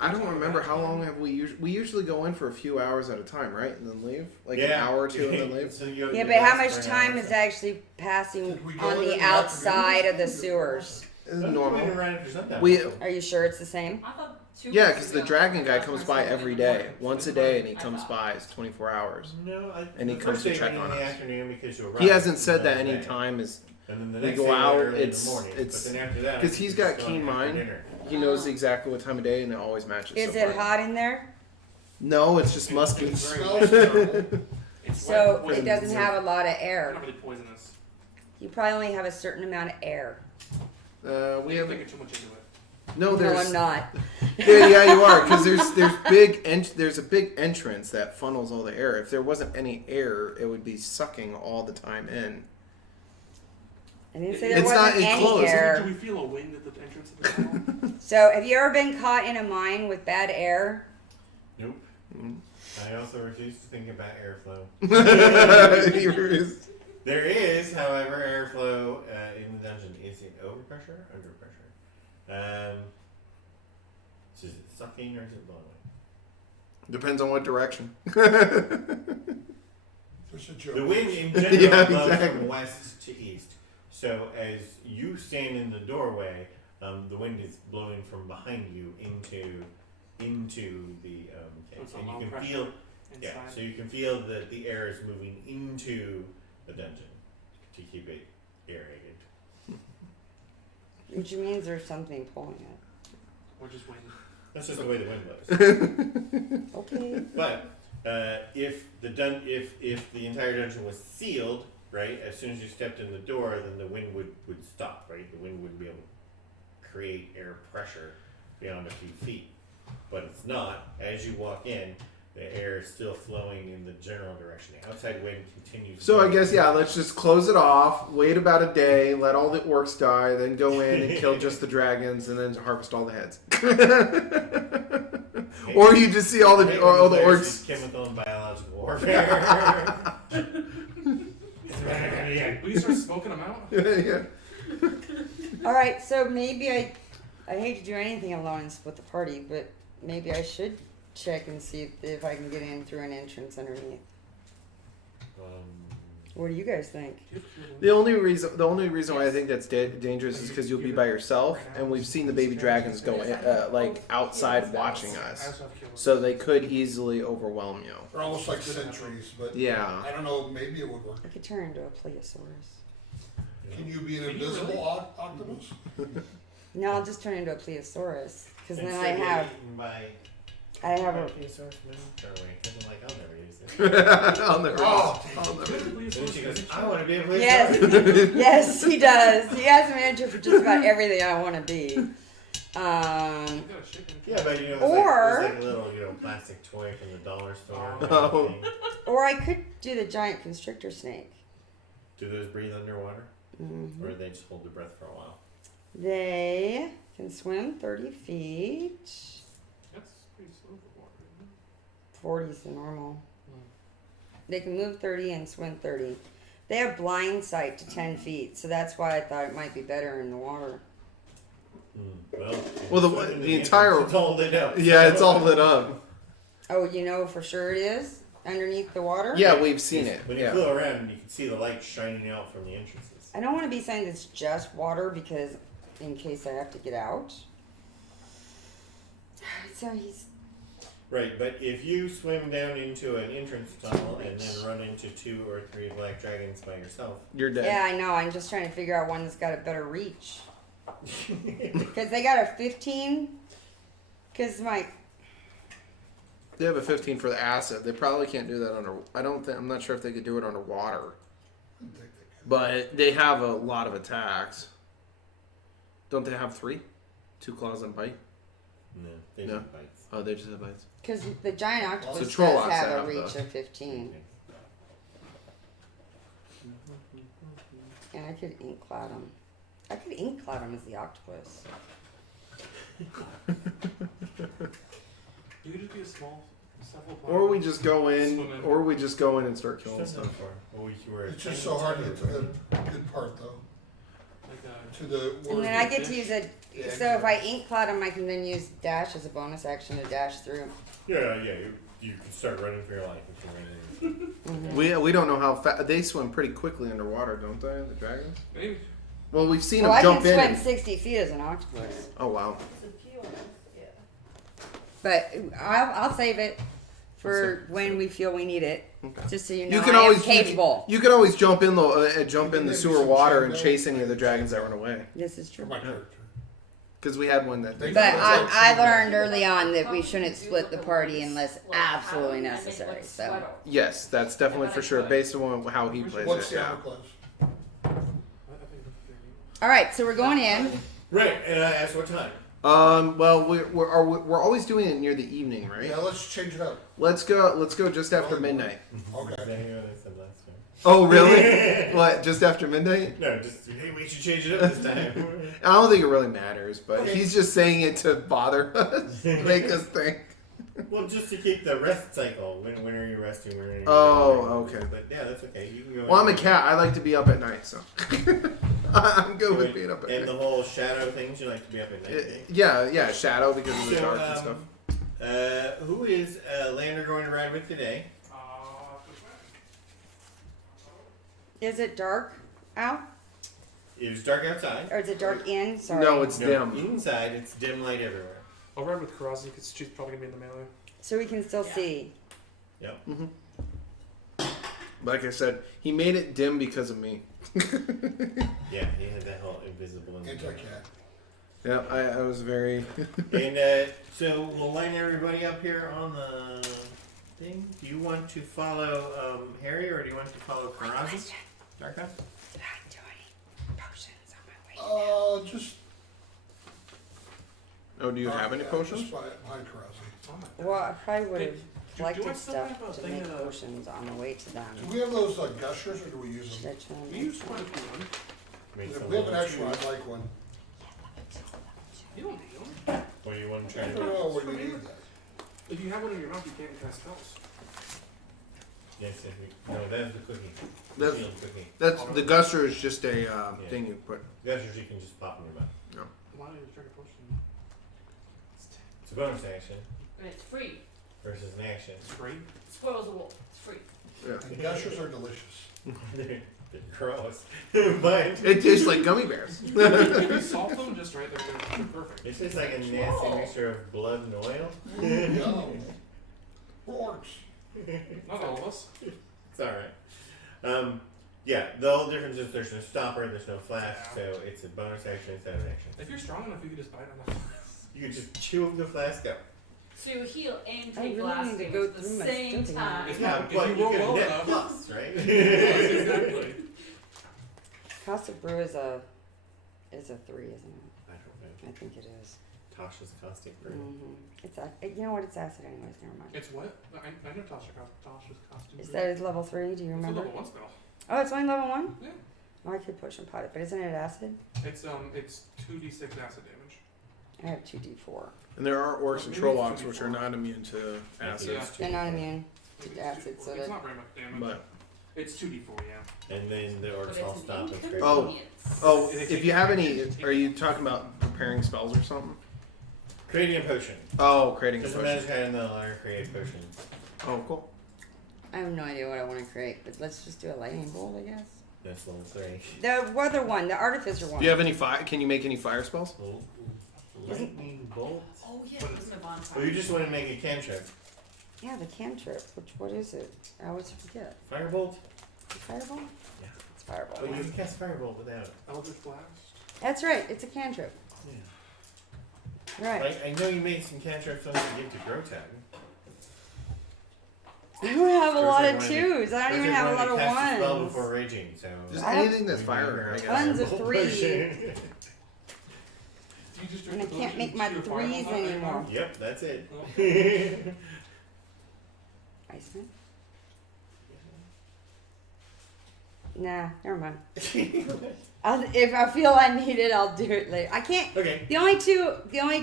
I don't remember how long have we usually go in for a few hours at a time, right? And then leave? Like an hour or two and then leave? So you Yeah, you but how last much for an time hour, is so- actually passing Did we go on in the the outside afternoon? of the sewers? It's Don't normal. go in right after sundown. We- Are you sure it's the same? I thought 2 Yeah, weeks because the ago, dragon guy last comes time by I went every in the day, morning. once a day, and he I comes thought. by. It's 24 hours. No, And he the comes first to day check went in on the us. afternoon because you arrived. He hasn't said that the any day. time is And then the we next go day out, early in it's- the morning. it's- but then after that, 'cause he's got it's keen going after mind. dinner. he knows exactly what time of day and it always matches. Is so it far. hot in there? No, it's just musky. It smells terrible. It's So white it poison, doesn't so have a lot of it's air. not really poisonous. You probably only have a certain amount of air. We You're have thinking too much into it. no. No, There's I'm not. yeah, you are because there's a big entrance that funnels all the air. If there wasn't any air, it would be sucking all the time in. I didn't say there It's wasn't not- it's any closed. Do air. we feel a wind at the entrance of the tunnel? So have you ever been caught in a mine with bad air? Nope. Mm. I also refuse to think about airflow. Yours. There is, however, airflow in the dungeon. Is it overpressure or under pressure? So is it sucking or is it blowing? Depends on what direction. There's a joke. The wind in general Yeah, blows exactly. from west to east. So as you stand in the doorway, the wind is blowing from behind you into the So cave. it's a And low you can pressure feel inside. so you can feel that the air is moving into the dungeon to keep it aerated. Which means there's something pulling it. Or just wind. That's just the way the wind blows. Okay. But if the entire dungeon was sealed, right, as soon as you stepped in the door, then the wind would stop, right? The wind wouldn't be able to create air pressure beyond a few feet. But it's not. As you walk in, the air is still flowing in the general direction. The outside wind continues. So I guess let's just close it off. Wait about a day. Let all the orcs die. Then go in and kill just the dragons, and then harvest all the heads. Or you just see all the orcs. Chemical and biological warfare. Will you start smoking them out? Yeah. All right. So maybe I hate to do anything alone and split the party, but maybe I should check and see if I can get in through an entrance underneath. What do you guys think? The only reason why I think that's dangerous is because you'll be by yourself, and we've seen the baby dragons go like outside watching us, so they could easily overwhelm you. They're almost like sentries, but Yeah. I don't know, maybe it would work. I could turn into a plesiosaurus. Can you be an invisible octopus? No, I'll just turn into a plesiosaurus because then Instead I of have eaten by a. because I'm like, I'll never use it. I'll never. Oh, I'll never. And then she goes, I want to be a police Yes, officer. yes, he does. He has an answer for just about everything I want to be. Yeah, but you know, Or- it's like a little, plastic toy from the dollar store. Oh. Thing. Or I could do the giant constrictor snake. Do those breathe underwater, Mhm. or do they just hold their breath for a while? They can swim 30 feet. That's pretty slow for water, isn't it? 40 is the normal. They can move 30 and swim 30. They have blind sight to 10 feet, so that's why I thought it might be better in the water. Well, the entire- it's all lit up. Yeah, it's all lit up. Oh, you know for sure it is? Underneath the water? Yeah, we've seen it. When you Yeah. flew around, you can see the light shining out from the entrances. I don't want to be saying it's just water because in case I have to get out. So he's. Right, but if you swim down into an entrance tunnel and then run into 2 or 3 black dragons by yourself, You're dead. Yeah, I know. I'm just trying to figure out one that's got a better reach. Because they got a 15. Because my. They have a 15 for the acid. They probably can't do that under. I'm not sure if they could do it underwater. I think they can. But they have a lot of attacks. Don't they have 3? 2 claws and bite. no, they No. just bites. Oh, they just have bites. Because the giant octopus So Trollocs does have a have reach the- of 15. And I could ink cloud him. I could ink cloud him as the octopus. You could just be a small cephalopod. Or we just go in. Swim in. Or we just go in and start killing What's that stuff. for? Well, you were It's just so hard to get to the good part, though. Like To the. And then I get to use a. Yeah, So if I ink cloud him, I can then use dash as a bonus action to dash through. Yeah, you can start running for your life if you're running. We don't know how fast they swim. Pretty quickly underwater, don't they? The dragons. maybe. Well, we've seen Well, them I jump can in. swim and- 60 feet as an octopus. Oh wow. But I'll save it for when we feel we need it. Okay. Just so you know, You can I always am capable. You can always jump in the Maybe sewer some water and chainmail. chase any of the dragons that run away. This is For true. my character. Because we had one that. They- But I learned early on that we shouldn't split the party unless absolutely necessary. So Yes, that's definitely for sure. Based on how he plays What's it. the Yeah. armor class? I think that's all right, so we're going in. Right, and I asked what time. Well, we're always doing it near the evening, right? Yeah, let's change it up. Let's go just after midnight. Okay. Exactly what I said last time. Oh, really? What? Just after midnight? No, just hey, we should change it up this time. I don't think it really matters, but Okay. he's just saying it to bother us, make us think. Well, just to keep the rest cycle. When are you resting? When are you? Oh, resting? okay. But yeah, that's okay. You can go. Well, I'm a in. cat. I like to be up at night, so I'm good with being up at And night. the whole shadow things, you like to be up at night. Yeah, shadow because of the So, dark and stuff. Who is Lander going to ride with today? Is it dark out It was dark outside. or is it dark in? Sorry. No, it's No, dim. inside, it's dim light everywhere. I'll ride with Karazi because she's probably gonna be in the melee. So we can still see. Yep. Like I said, he made it dim because of me. Yeah, he had that whole invisible. Anti-cat. Yeah, I was very. And so we'll line everybody up here on the thing. Do you want to follow Harry or do you want to follow Karazi? Darka? Did I do any potions on my way? Just. Oh, do you have any yeah, potions? Just behind Karasi. Well, I probably would have do I collected still stuff have a to thing make of- potions on the way to them. Do we have those gushers or do we use them? Stretch them, We make use them. quite a few ones. Make If some we have an little extra one, I'd like one. You don't need them. Or you want to try I to don't do? know where you need that. If you have one in your mouth, you can't cast spells. Yes, if we, no, that's the cookie. That's- Sealed cookie. That's the guster is just a thing you put. Gushers you can just pop in your mouth. Why don't you drink a potion? It's a bonus action And it's free. versus an action. It's free. Spoils the wolf. It's free. Yeah. And gushers are delicious. They're gross. But It tastes like gummy bears. If you salt them just right, they're perfect. it's just like a nasty mixture of blood and oil. Yum. We're orcs. Not all of us. It's alright. Yeah, the whole difference is there's no stopper, there's no flash, so it's a bonus action instead of an action. If you're strong enough, you can just bite on the You can just chew the flask up. So you heal and I take really blast need to damage go at the through my same stuff time. If Yeah, you but you roll can well net enough. plus, right? Yes, exactly. Caustic brew is a 3, isn't it? I don't know. I think it is. Tasha's caustic brew. It's you know what? It's acid anyways. Never mind. It's what? I know Tasha's costume. Is that level 3? Do you It's a remember? level 1 spell. Oh, it's only level 1. Yeah. Oh, I could push and pot it, but isn't it acid? It's 2d6 acid damage. I have 2d4. And there are orcs and trollocs which are not immune to acid. Yeah. They're not immune It's to acid, so it's that. not very much damage. But It's 2d4, yeah. And then the But orcs all it's stop an and scrape. Oh, It if you have any, are you talking about preparing spells or something? Creating a potion. Oh, creating a Doesn't potion. magic item in the line create a potion. Oh, cool. I have no idea what I want to create, but let's just do a lightning bolt, I guess. That's level 3. The other one, the artificer one. Do you have any fire? Can you make any fire spells? Lightning bolt. Oh yeah, that's my bonfire. Oh, you just want to make a cantrip. Yeah, the cantrip. What is it? I always forget. Firebolt? Fireball? Yeah. It's fireball. Oh, you can cast firebolt without it. Eldritch Blast. That's right. It's a cantrip. Yeah. Right. I know you made some cantrips on to give to Grotag. I don't have a lot of Grotag wanted- twos. I don't even Grotag have a wanted lot to of cast a spell ones. before raging, so. Just I have anything that's fire, I guess. Tons of Firebolt 3. potion. Do you just And I drink can't the make my potion to your 3s fireball anymore. Yep, that's it. Oh. Iceman? Nah, never mind. If I feel I need it, I'll do it later. I can't. Okay. The only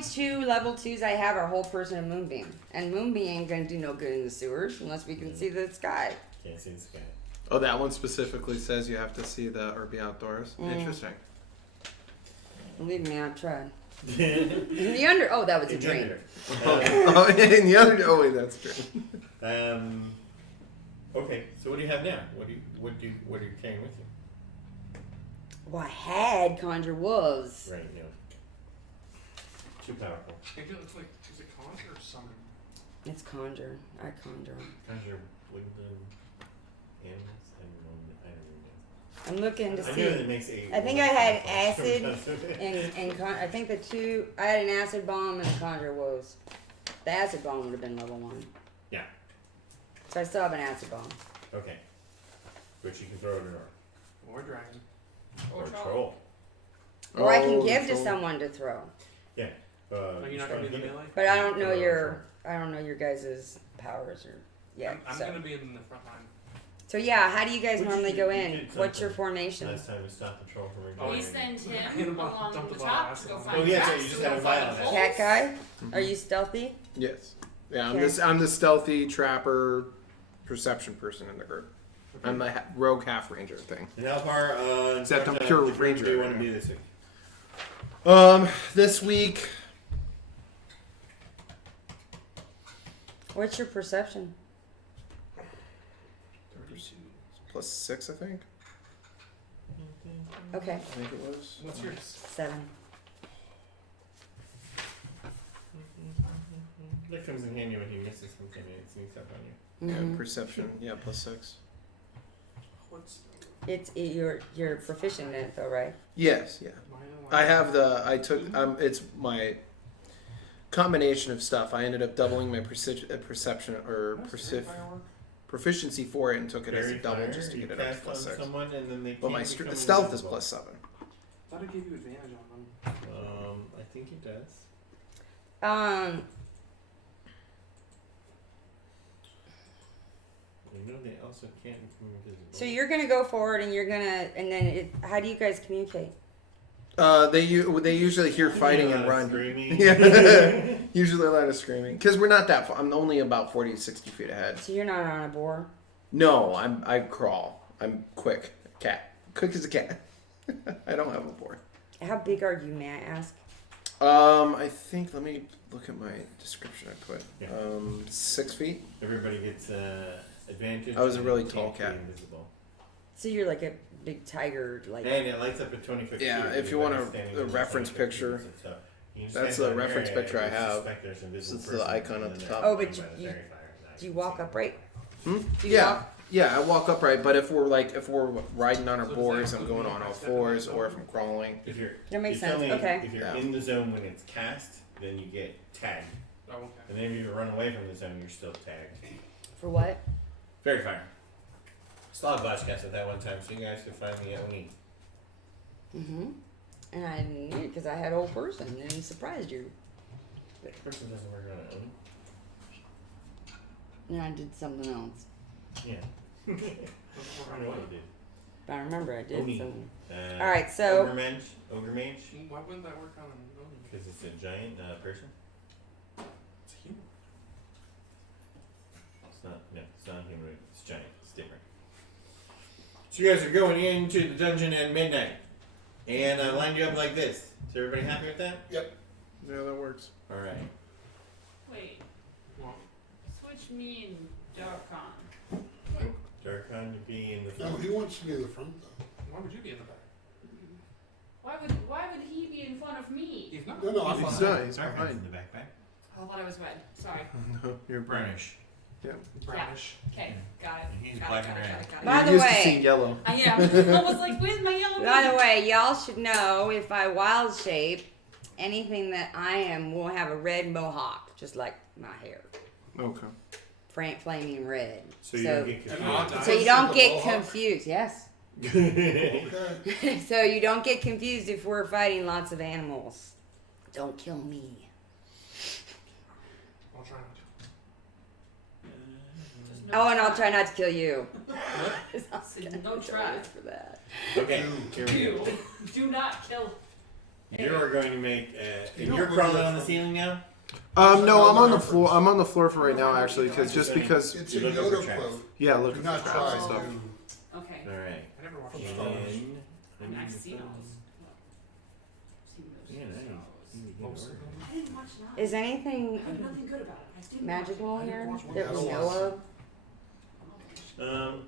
two level 2s I have are whole person and moonbeam, and moonbeam ain't gonna do no good in the sewers unless we can see the sky. Can't see the sky. Oh, that one specifically says you have to see the or be outdoors. Interesting. Believe me, I've tried. In the under. Oh, that was a dream. Oh, and the other. Oh wait, that's true. Okay, so what do you have now? What are you carrying with you? Well, I had conjure wolves. Right, no. Too powerful. I think it looks like, is it conjure or summon? It's conjure. I conjure. Conjure woodland animals? I don't know. I'm looking to I know see. that it makes a. I think I had acid and I think the two. I had an acid bomb and a conjure wolves. The acid bomb would have been level 1. Yeah. So I still have an acid bomb. Okay. Which you can throw at an orc. Or dragon. Or troll. Or I can Oh, give to so- someone to throw. Yeah. Are you not going to be in the melee? But I don't know your guys' powers or yeah. I'm So. going to be in the front line. So yeah, how do you guys Which normally you- go you in? did What's your something formation? Last time we stopped the troll from Oh, We regaining. send Hit him him up, along dump the the top boss to go on him. find Oh, yeah, so traps, you just to have go a find vial the now. holes. Cat guy? Are you stealthy? Yes. Yeah, Okay. I'm the stealthy trapper perception person in the group. I'm the rogue half ranger thing. And how far Except I'm front pure of the group ranger do you right want to now. be this week? This week, What's your perception? +6, I think. Okay, I think it was. What's yours? 7. That comes in handy when he misses something and it sneaks up on you. Mhm. Yeah, perception. Yeah, +6. What's You're proficient in it though, right? Yes, yeah. mine? I have it's my combination of stuff. I ended up doubling my perception or proficiency for it and took it as a Fairy double fire, just to you get it up cast to on +6. someone and then they But my can't become stealth is invisible. +7. I thought it gave you advantage on them. I think it does. You know they also can't become invisible. So you're gonna go forward and how do you guys communicate? They usually hear fighting and run. Screaming. Yeah, usually a lot of screaming because we're not that far. I'm only about 40 to 60 feet ahead. So you're not on a boar? No, I crawl. I'm quick, quick as a cat. I don't have a board. How big are you, may I ask? I think let me look at my description I put. Yeah. 6 feet. Everybody gets advantage. I was a and really it tall can't be cat. Invisible. So you're like a big tiger, like. And it lights up at 20 foot. Yeah, shield, if you anybody want standing a within reference 20 foot picture, sees it, so you can that's stand the down reference there picture and I you have. suspect there's an invisible This is the person, icon at and the then top. Oh, but by the you- fairy fire, and I Do you can walk see it. upright? Hmm? Do you Yeah. walk- Yeah, I walk upright, but if we're riding on our So does boards, that I'm going include on all stepping fours, on or if zone? I'm crawling. If you're, That makes it's sense, only okay. If you're Yeah. in the zone when it's cast, then you get tagged. Oh, okay. And then if you run away from the zone, you're still tagged. For what? Fairy fire. Still have Boschcast at that one time, so you guys could find the Oni. Mm-hmm. And I knew it because I had old person and he surprised you. Person doesn't work on Oni. And I did something else. Yeah. I don't know what it did. But I remember I did Oni. something. Uh, Alright, so. Ogre Mage. Why wouldn't that work on an Oni? Because it's a giant person. It's human. It's not human. It's giant. It's different. So you guys are going into the dungeon at midnight. And I lined you up like this. Is everybody happy with that? Yeah, that works. Alright. Wait, Well, switch me and Darkon. Darkon to be in the No, front. he wants to be in the front though. why would you be in the back? Why would he be in front of me? He's not. No, I'm He's behind. not. He's Darkon's behind. in the backpack. Oh, I thought I was red. Sorry. No, you're brown. Brownish. Brownish. Okay, got it. And he's got black it, and got it, red. got it, got it. By the You're used way- to seeing yellow. I am. I was like, where's my yellow By the meat? way, y'all should know if I wild shape, anything that I am will have a red mohawk, just like my hair. Okay. Flaming red. So you don't get And confused. So you don't get confused, yes. Okay. So you don't get confused if we're fighting lots of animals. Don't kill me. I'll try not to. There's no Oh, and I'll try. try not to kill you. So no try. For that. Okay, here we go. Do not kill. You are going to make. You And don't you're really crawling look on the for- ceiling now. No, I'm on the reference. floor. I'm on the floor for right now, actually, because just because. It's You a look over Yoda traps. quote. Yeah, Do looking for not traps try and stuff. to. Okay. All right. I never watched From it. Star Wars. And I've seen those. Seen those Yeah, nice. shows. I didn't watch that. Is anything I heard nothing good about it. I didn't magical watch it. here watch one. that we I don't know watch of? No.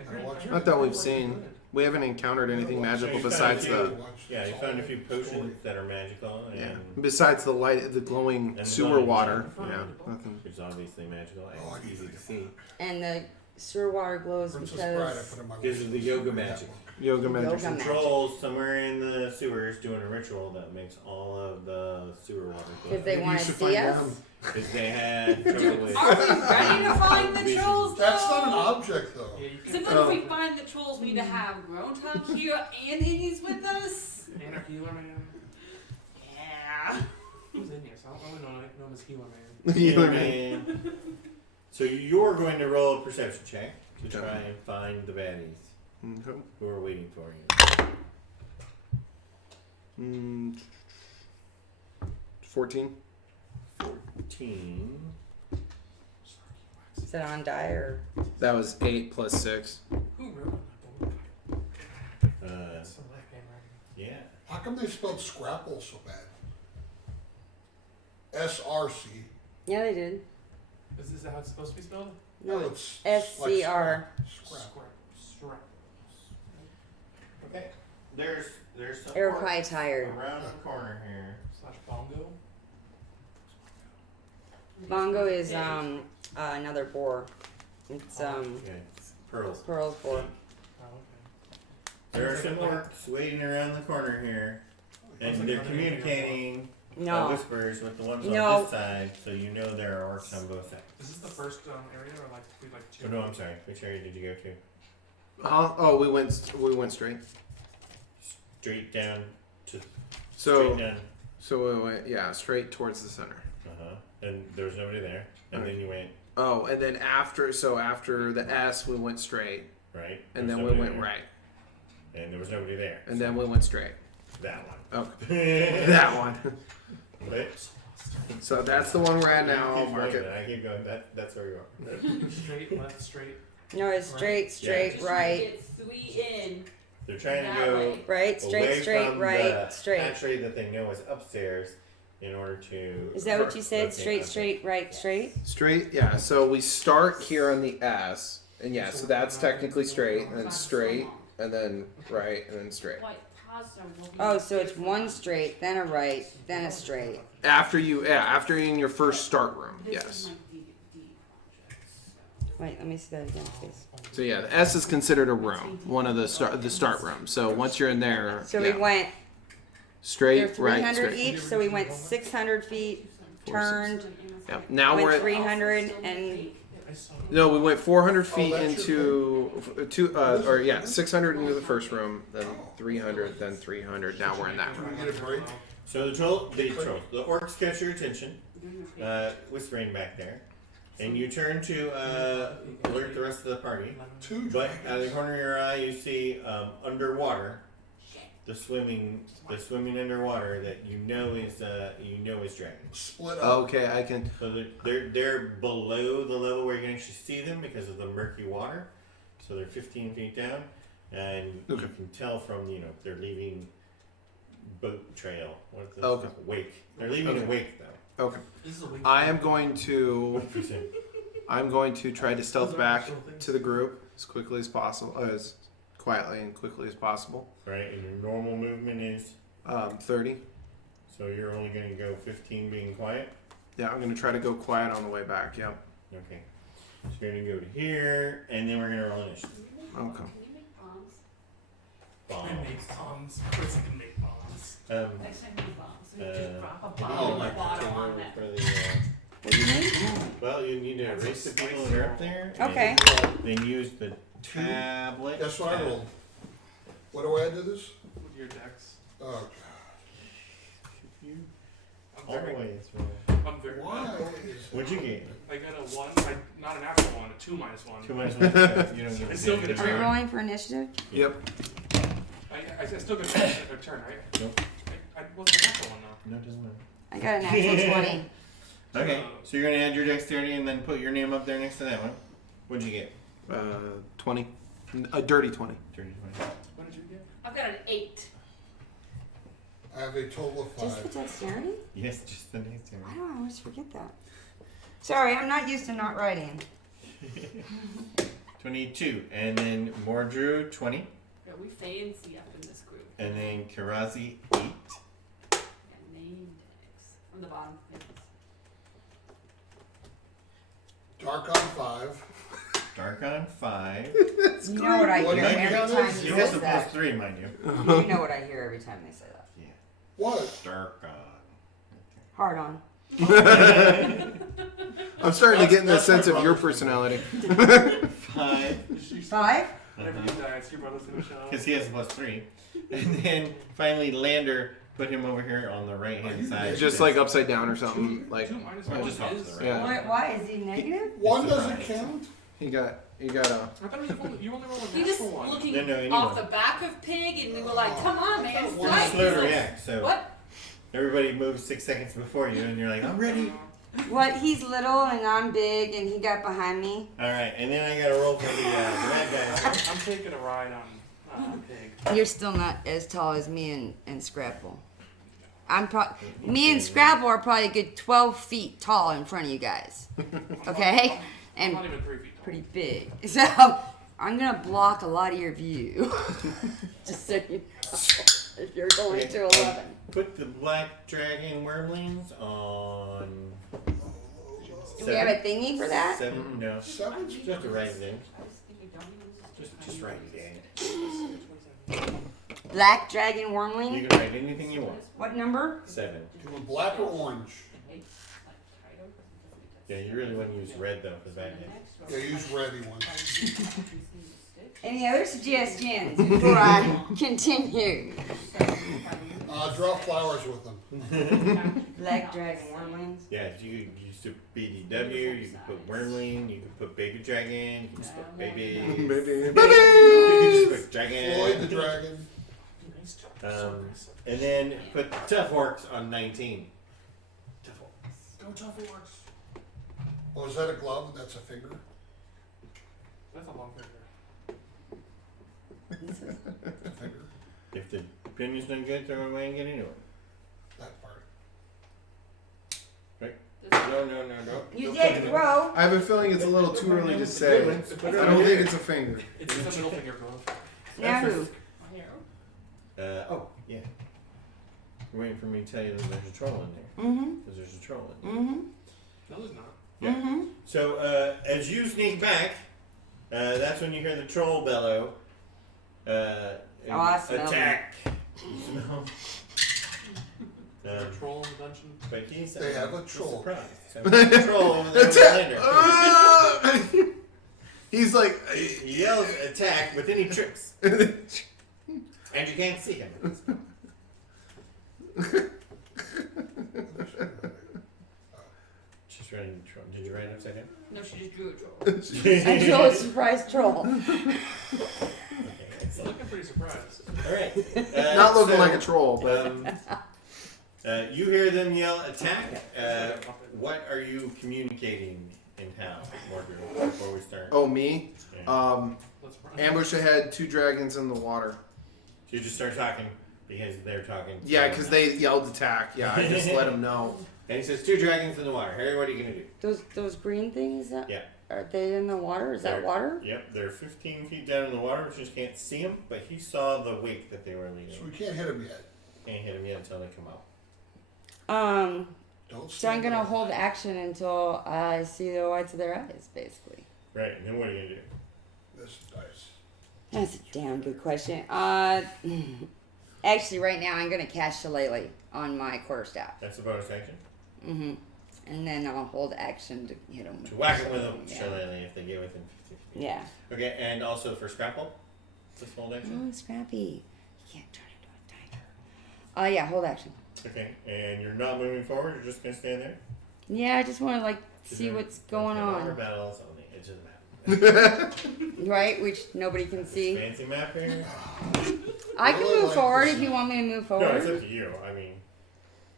I watch Not that we've seen. We haven't encountered anything magical besides the. Yeah, you found a few potions that are magical, and Yeah. Besides the light, the glowing And sewer glowing water. water. Yeah, nothing. it's obviously magical and Oh, I it's need easy to to get see. And the sewer water glows Princess Bride, I because put in my Because of the list. yoga That magic. one. Yoga magic. Yoga magic. Trolls somewhere in the sewers doing a ritual that makes all of the sewer water because glow. they Maybe want you to should see find us. them. Because they had trouble with. Are we ready to find the trolls? That's not an though? object though. Yeah, you So can't. then if we find the trolls, we need to have Groundhog here and Iggy's with us? And our healer man. Yeah. Who's in here? So I only know him as healer man. Healer man. So you're going to roll a perception check to try and find the baddies Okay. who are waiting for you. 14. 14. Is that on die or? That was 8 plus 6. Who wrote that? That's some black game, right? Yeah. How come they spelled Scrapple so bad? SRC. Yeah, they did. Is that how it's supposed to be spelled? No, it's SCR. Scrap. Scrap. Okay. There's some They're orcs probably tired. around the corner here. / bongo. Bongo is another boar. It's Okay. Pearls. Pearl's boar. Oh, okay. There are some orcs waiting around the corner here, and they're communicating No. whispers with the ones No. on this side, so you know there are orcs on both sides. Is this the first area, or like we like? Oh no, I'm sorry. Which area did you go to? Oh, we went straight. Straight down to. So Straight down. so we went straight towards the center. And there was nobody there, and then you went Oh, and then after the S we went straight, right, and There then was we nobody went there, right, and there was nobody there. and then we went straight. That one. Okay, that one. Which? So that's the one we're at now. I'll Keep mark going, it. I keep going. That's where you are. Straight, left, straight. No, it's straight, straight, Just right, Get 3 in. They're trying to That go way. right, straight, away straight, from right, the straight. hatchery that they know is upstairs, in order to. Is that what you said? locate Straight, objects. straight, right, straight? Straight, yeah. So we start here on the S, and yeah, so that's technically straight, and then straight, and then right, and then straight. Oh, so it's one straight, then a right, then a straight. After you're in your first start room, yes. Wait, let me see that again, please. So yeah, the S is considered a room, one of the start rooms. So once you're in there, So yeah, we went, straight, they're 300 right, straight. each, so we went 600 feet, turned, Yep. Now we're went at 300, and no, we went 400 feet into 600 into the first room, then 300, then 300. Now we're in that Can room. we get a break? So the orcs catch your attention, whispering back there, and you turn to alert the rest of the party. But out of the corner of your eye, you see underwater, the swimming underwater that you know is dragons. Split up. Okay, I can. So they're below the level where you can actually see them because of the murky water. So they're 15 feet down, and you can tell from they're leaving boat trail. What's this? Okay. Wake. They're leaving a wake though. Okay. I am going to. I'm going to try to stealth back to the group as quickly as possible, as quietly and quickly as possible. Right, and your normal movement is 30. so you're only going to go 15 being quiet. Yeah, I'm going to try to go quiet on the way back. Yeah. Okay. So you're going to go to here, and then we're going to roll initiative. Okay. Can you make bombs? Bomb. It makes bombs. Of course it can make bombs. Next time you make bombs, so you just drop a oh bomb in my the bottom on that. for the, what do you need? well, you need to erase the people that are up there. Okay. And then use the tablet. That's what I rolled. What do I add to this? With your decks. Oh, All the very, way through. I'm very why? What'd you get? I got a 1, not an actual 1, a 2 minus 1. 2 minus 1. You don't get I still the get a Are we turn. rolling for initiative? Yep. I still get a turn, right? Nope. I wasn't an actual 1 though. No, it doesn't matter. I got an actual 20. Okay, so you're gonna add your dexterity and then put your name up there next to that one. What'd you get? 20. A dirty 20. Dirty What did you get? I've got an 8. I have a total of Just the 5. dexterity? Yes, just the dexterity. Why do I always forget that? Sorry, I'm not used to not writing. 22, and then Mordrew 20, Yeah, we fancy up in this group. and then Karazi 8. Yeah, name tags. From the bottom. Thanks. Dark on 5. Darkon 5. You know what I What hear do you every count time as? he You have says the that. +3, mind you. You know what I hear every time they say that. Yeah. What? Darkon. Hard on. I'm starting to get in the That's sense my of your brother's personality. 5. 5? Whenever you die, it's your brother's gonna show up. Because he has +3. And then finally Lander put him over here on the right hand side. Just like upside down or something. Like 2 minus Or 1 just off to is. the right. Yeah. Why? Is he negative? 1 doesn't surprise. count? you got a. I thought it was you only rolled a We just natural 1. looking No, any off one. the back of Pig, and we were like, "Come on, man, We're You're fight!" slow He's to like, react, so What? everybody moves 6 seconds before you, and you're like, I'm ready. What? He's little and I'm big and he got behind me. Alright, and then I gotta roll for the bad guys. I'm taking a ride on Pig. You're still not as tall as me and Scrapple. Me and Scrapple are probably a good 12 feet tall in front of you guys. Okay? I'm And not even 3 feet tall. pretty big. So I'm gonna block a lot of your view. Just so you know. If you're going to 11. Put the black dragon wormlings on. Do we have a thingy for that? 7? No. 7? Just to write it in. I was thinking, don't use this. Just write it in. Black dragon You wormling. can write anything you want. What number? 7. Do a black or orange? Yeah, you really want to use red though for bad guys. Yeah, use ready ones. Any other suggestions before I continue? Draw flowers with them. Black dragon wormlings. Yeah, you used to BDW, you could put wormling, you could put baby dragon, you could just put baby. Baby. You could just put dragon. Floyd the dragon. And then put tough orcs on 19. Tough orcs. Go tough orcs. Oh, is that a glove? That's a finger? That's a long finger. A finger? If the opinion's done good, throw it away and get into it. That part. No. You said throw. I have a feeling it's a little too early to say. I don't think it's a finger. It's a middle finger, bro. Now who? Yeah. You're waiting for me to tell you that there's a troll in there. Mm-hmm. Because there's a troll in there. Mm-hmm. No, there's not. Yeah. Mm-hmm. So, as you sneak back, that's when you hear the troll bellow. I smell attack. You smell? Is there a troll in the dungeon? But he's They have a troll. surprised. So there's a troll over there with a lander. He's like, He yells attack, but then he trips. And you can't see him. She's running the troll. Did you write it upside down? No, she just drew a troll. I drew a surprise troll. Okay, It's excellent. looking pretty surprised. Alright. not looking like a troll, but You hear them yell attack. What are you communicating and how, Morgan, before we start? oh me. Yeah. Let's run. Ambush ahead, 2 dragons in the water. So you just start talking because they're talking. Yeah, because they yelled attack. Yeah, I just let them know. And he says 2 dragons in the water. Harry, what are you gonna do? Those green things. Yeah. Are they in the water? Is that They're- water? Yep, they're 15 feet down in the water, which you just can't see them, but he saw the wake that they were leaving. So we can't hit him yet. Can't hit them yet until they come out. Don't So I'm stand gonna up. hold action until I see the whites of their eyes, basically. Right, and then what are you gonna do? This dice. That's a damn good question. Actually, right now I'm gonna cast Shillelagh on my quarterstaff. That's a bonus action. Mm-hmm. And then I'll hold action to hit them. To whack them with a Yeah. shillelagh if they get within 15 feet. Yeah. Okay, and also for Scrapple? This hold action? Oh, Scrappy. You can't turn into a tiger. Yeah, hold action. Okay, and you're not moving forward, you're just gonna stand there? Yeah, I just want to see Is what's there- going okay, water on. battles on the edge of the map. Right? Which nobody can This see. fancy map here? I can Really move like forward this. if you want me to move No, it's forward. up to you. I mean,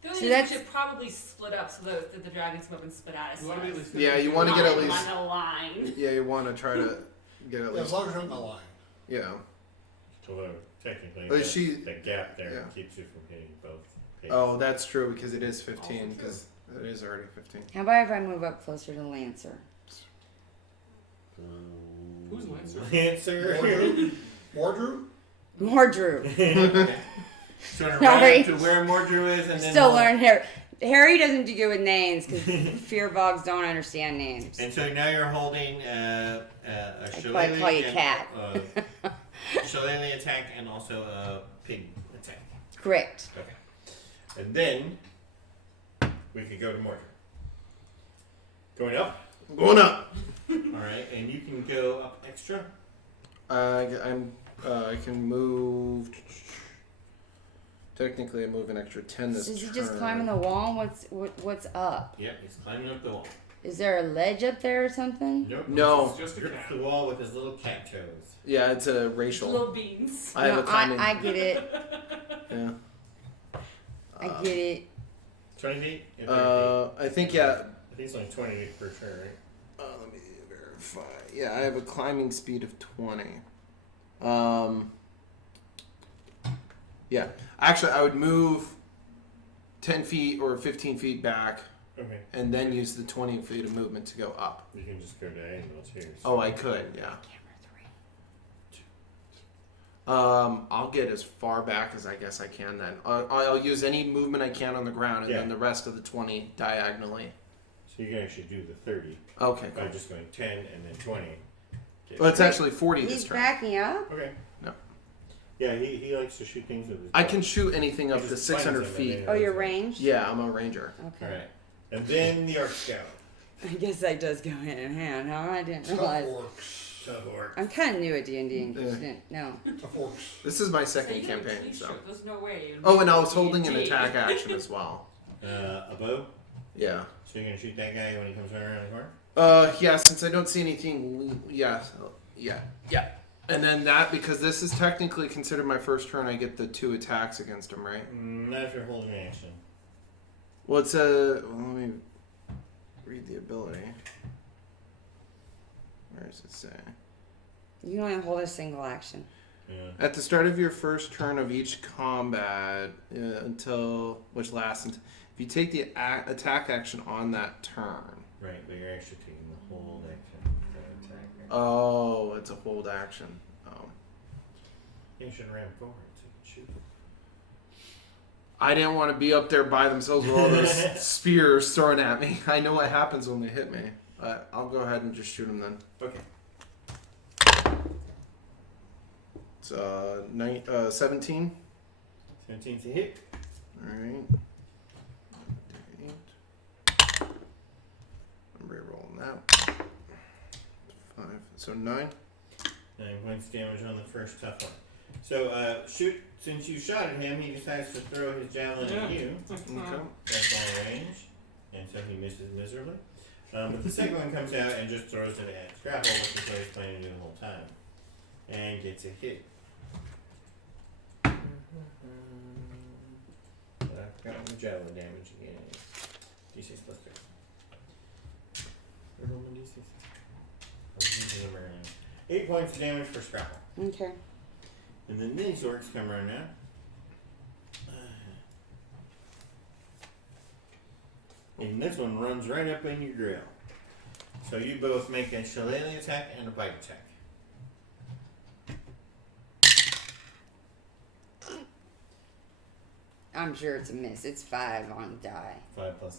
The only See, thing is that's- we should probably split up so that the dragons come up and spit at us. You want to be at least Yeah, you 50 want to get at Not least. on a line. Yeah, you want to try to get at As least. long as you're on the line. Yeah. although technically But the gap there yeah. keeps you from hitting both pages. Oh, that's true because it is 15. Because it is already 15. How about if I move up closer to Lancer? Who's Lancer? Lancer. Mordrew? Mordrew. Sort of Sorry. right up to where Mordrew is, and then Still we'll- learn Harry. Harry doesn't do good with names because fear bogs don't understand names. And so now you're holding a shillelagh call you and, cat. shillelagh attack and also a pig attack. Correct. Okay. And then we could go to Mordred. Going up. Going up. All right, and you can go up extra. I can move. Technically, I move an extra 10 this Is he turn. just climbing the wall? What's up? Yep, he's climbing up the wall. Is there a ledge up there or something? Nope. No. It's just a Grips cat. the wall with his little cat toes. Yeah, it's a racial. Little beans. I have No, a climbing. I get it. Yeah. I get it. 20 feet? Yeah, 30 feet. I think yeah. I think it's only 20 feet per turn, right? Let me verify. Yeah, I have a climbing speed of 20. Yeah. Actually, I would move 10 feet or 15 feet back Okay. and then use the 20 feet of movement to go up. You can just go diagonal too. so- Oh, I could, yeah. I'll get as far back as I guess I can then. I'll use any movement I can on the ground and Yeah. then the rest of the 20 diagonally. So you can actually do the 30 Okay, by cool. just going 10 and then 20. Get- Well, it's actually 40 this He's turn. backing up. Okay. No. Yeah, he likes to shoot things with his I bow. can shoot anything up He to just 600 finds them feet. and Oh, they- you're ranged? Yeah, I'm a ranger. Okay. Alright. And then the Arc Scout. I guess that does go hand in hand, huh? I didn't Tough realize. orcs. Tough orc. I'm kind of new at D&D and Yeah. didn't know. Tough orcs. This is my So second you can campaign, please so. show- There's no way. you'd Oh, and I be was holding an D&D. attack action as well. A bow. Yeah. So you're gonna shoot that guy when he comes around the corner? Yeah, since I don't see anything, yeah. And then that, because this is technically considered my first turn, I get the 2 attacks against him, right? Not if you're holding an action. Well, it's a. Well, let me read the ability. Where does it say? You can only hold a single action. Yeah. At the start of your first turn of each combat, which lasts until, if you take the attack action on that turn. Right, but you're actually taking the whole action. The attack. Oh, it's a hold action. Oh. You should ram forward so you can shoot. I didn't want to be up there by themselves with all those spears thrown at me. I know what happens when they hit me. I'll go ahead and just shoot them then. Okay. It's 17. 17's a hit. Alright. I'm re-rolling that. 5. So 9. 9 points damage on the first tough one. So, since you shot at him, he decides to throw his javelin at you. Okay. That's all range. And so he misses miserably. But the second one comes out and just throws it at Scrapple, which is what he's planning to do the whole time. And gets a hit. But I forgot the javelin damage again. D6 plus 3. Roll my D6. I'm using them around. 8 points of damage for Scrapple. Okay. And then these orcs come around now. And this one runs right up in your grill. So you both make a shillelagh attack and a bite attack. I'm sure it's a miss. It's 5 on die. 5 plus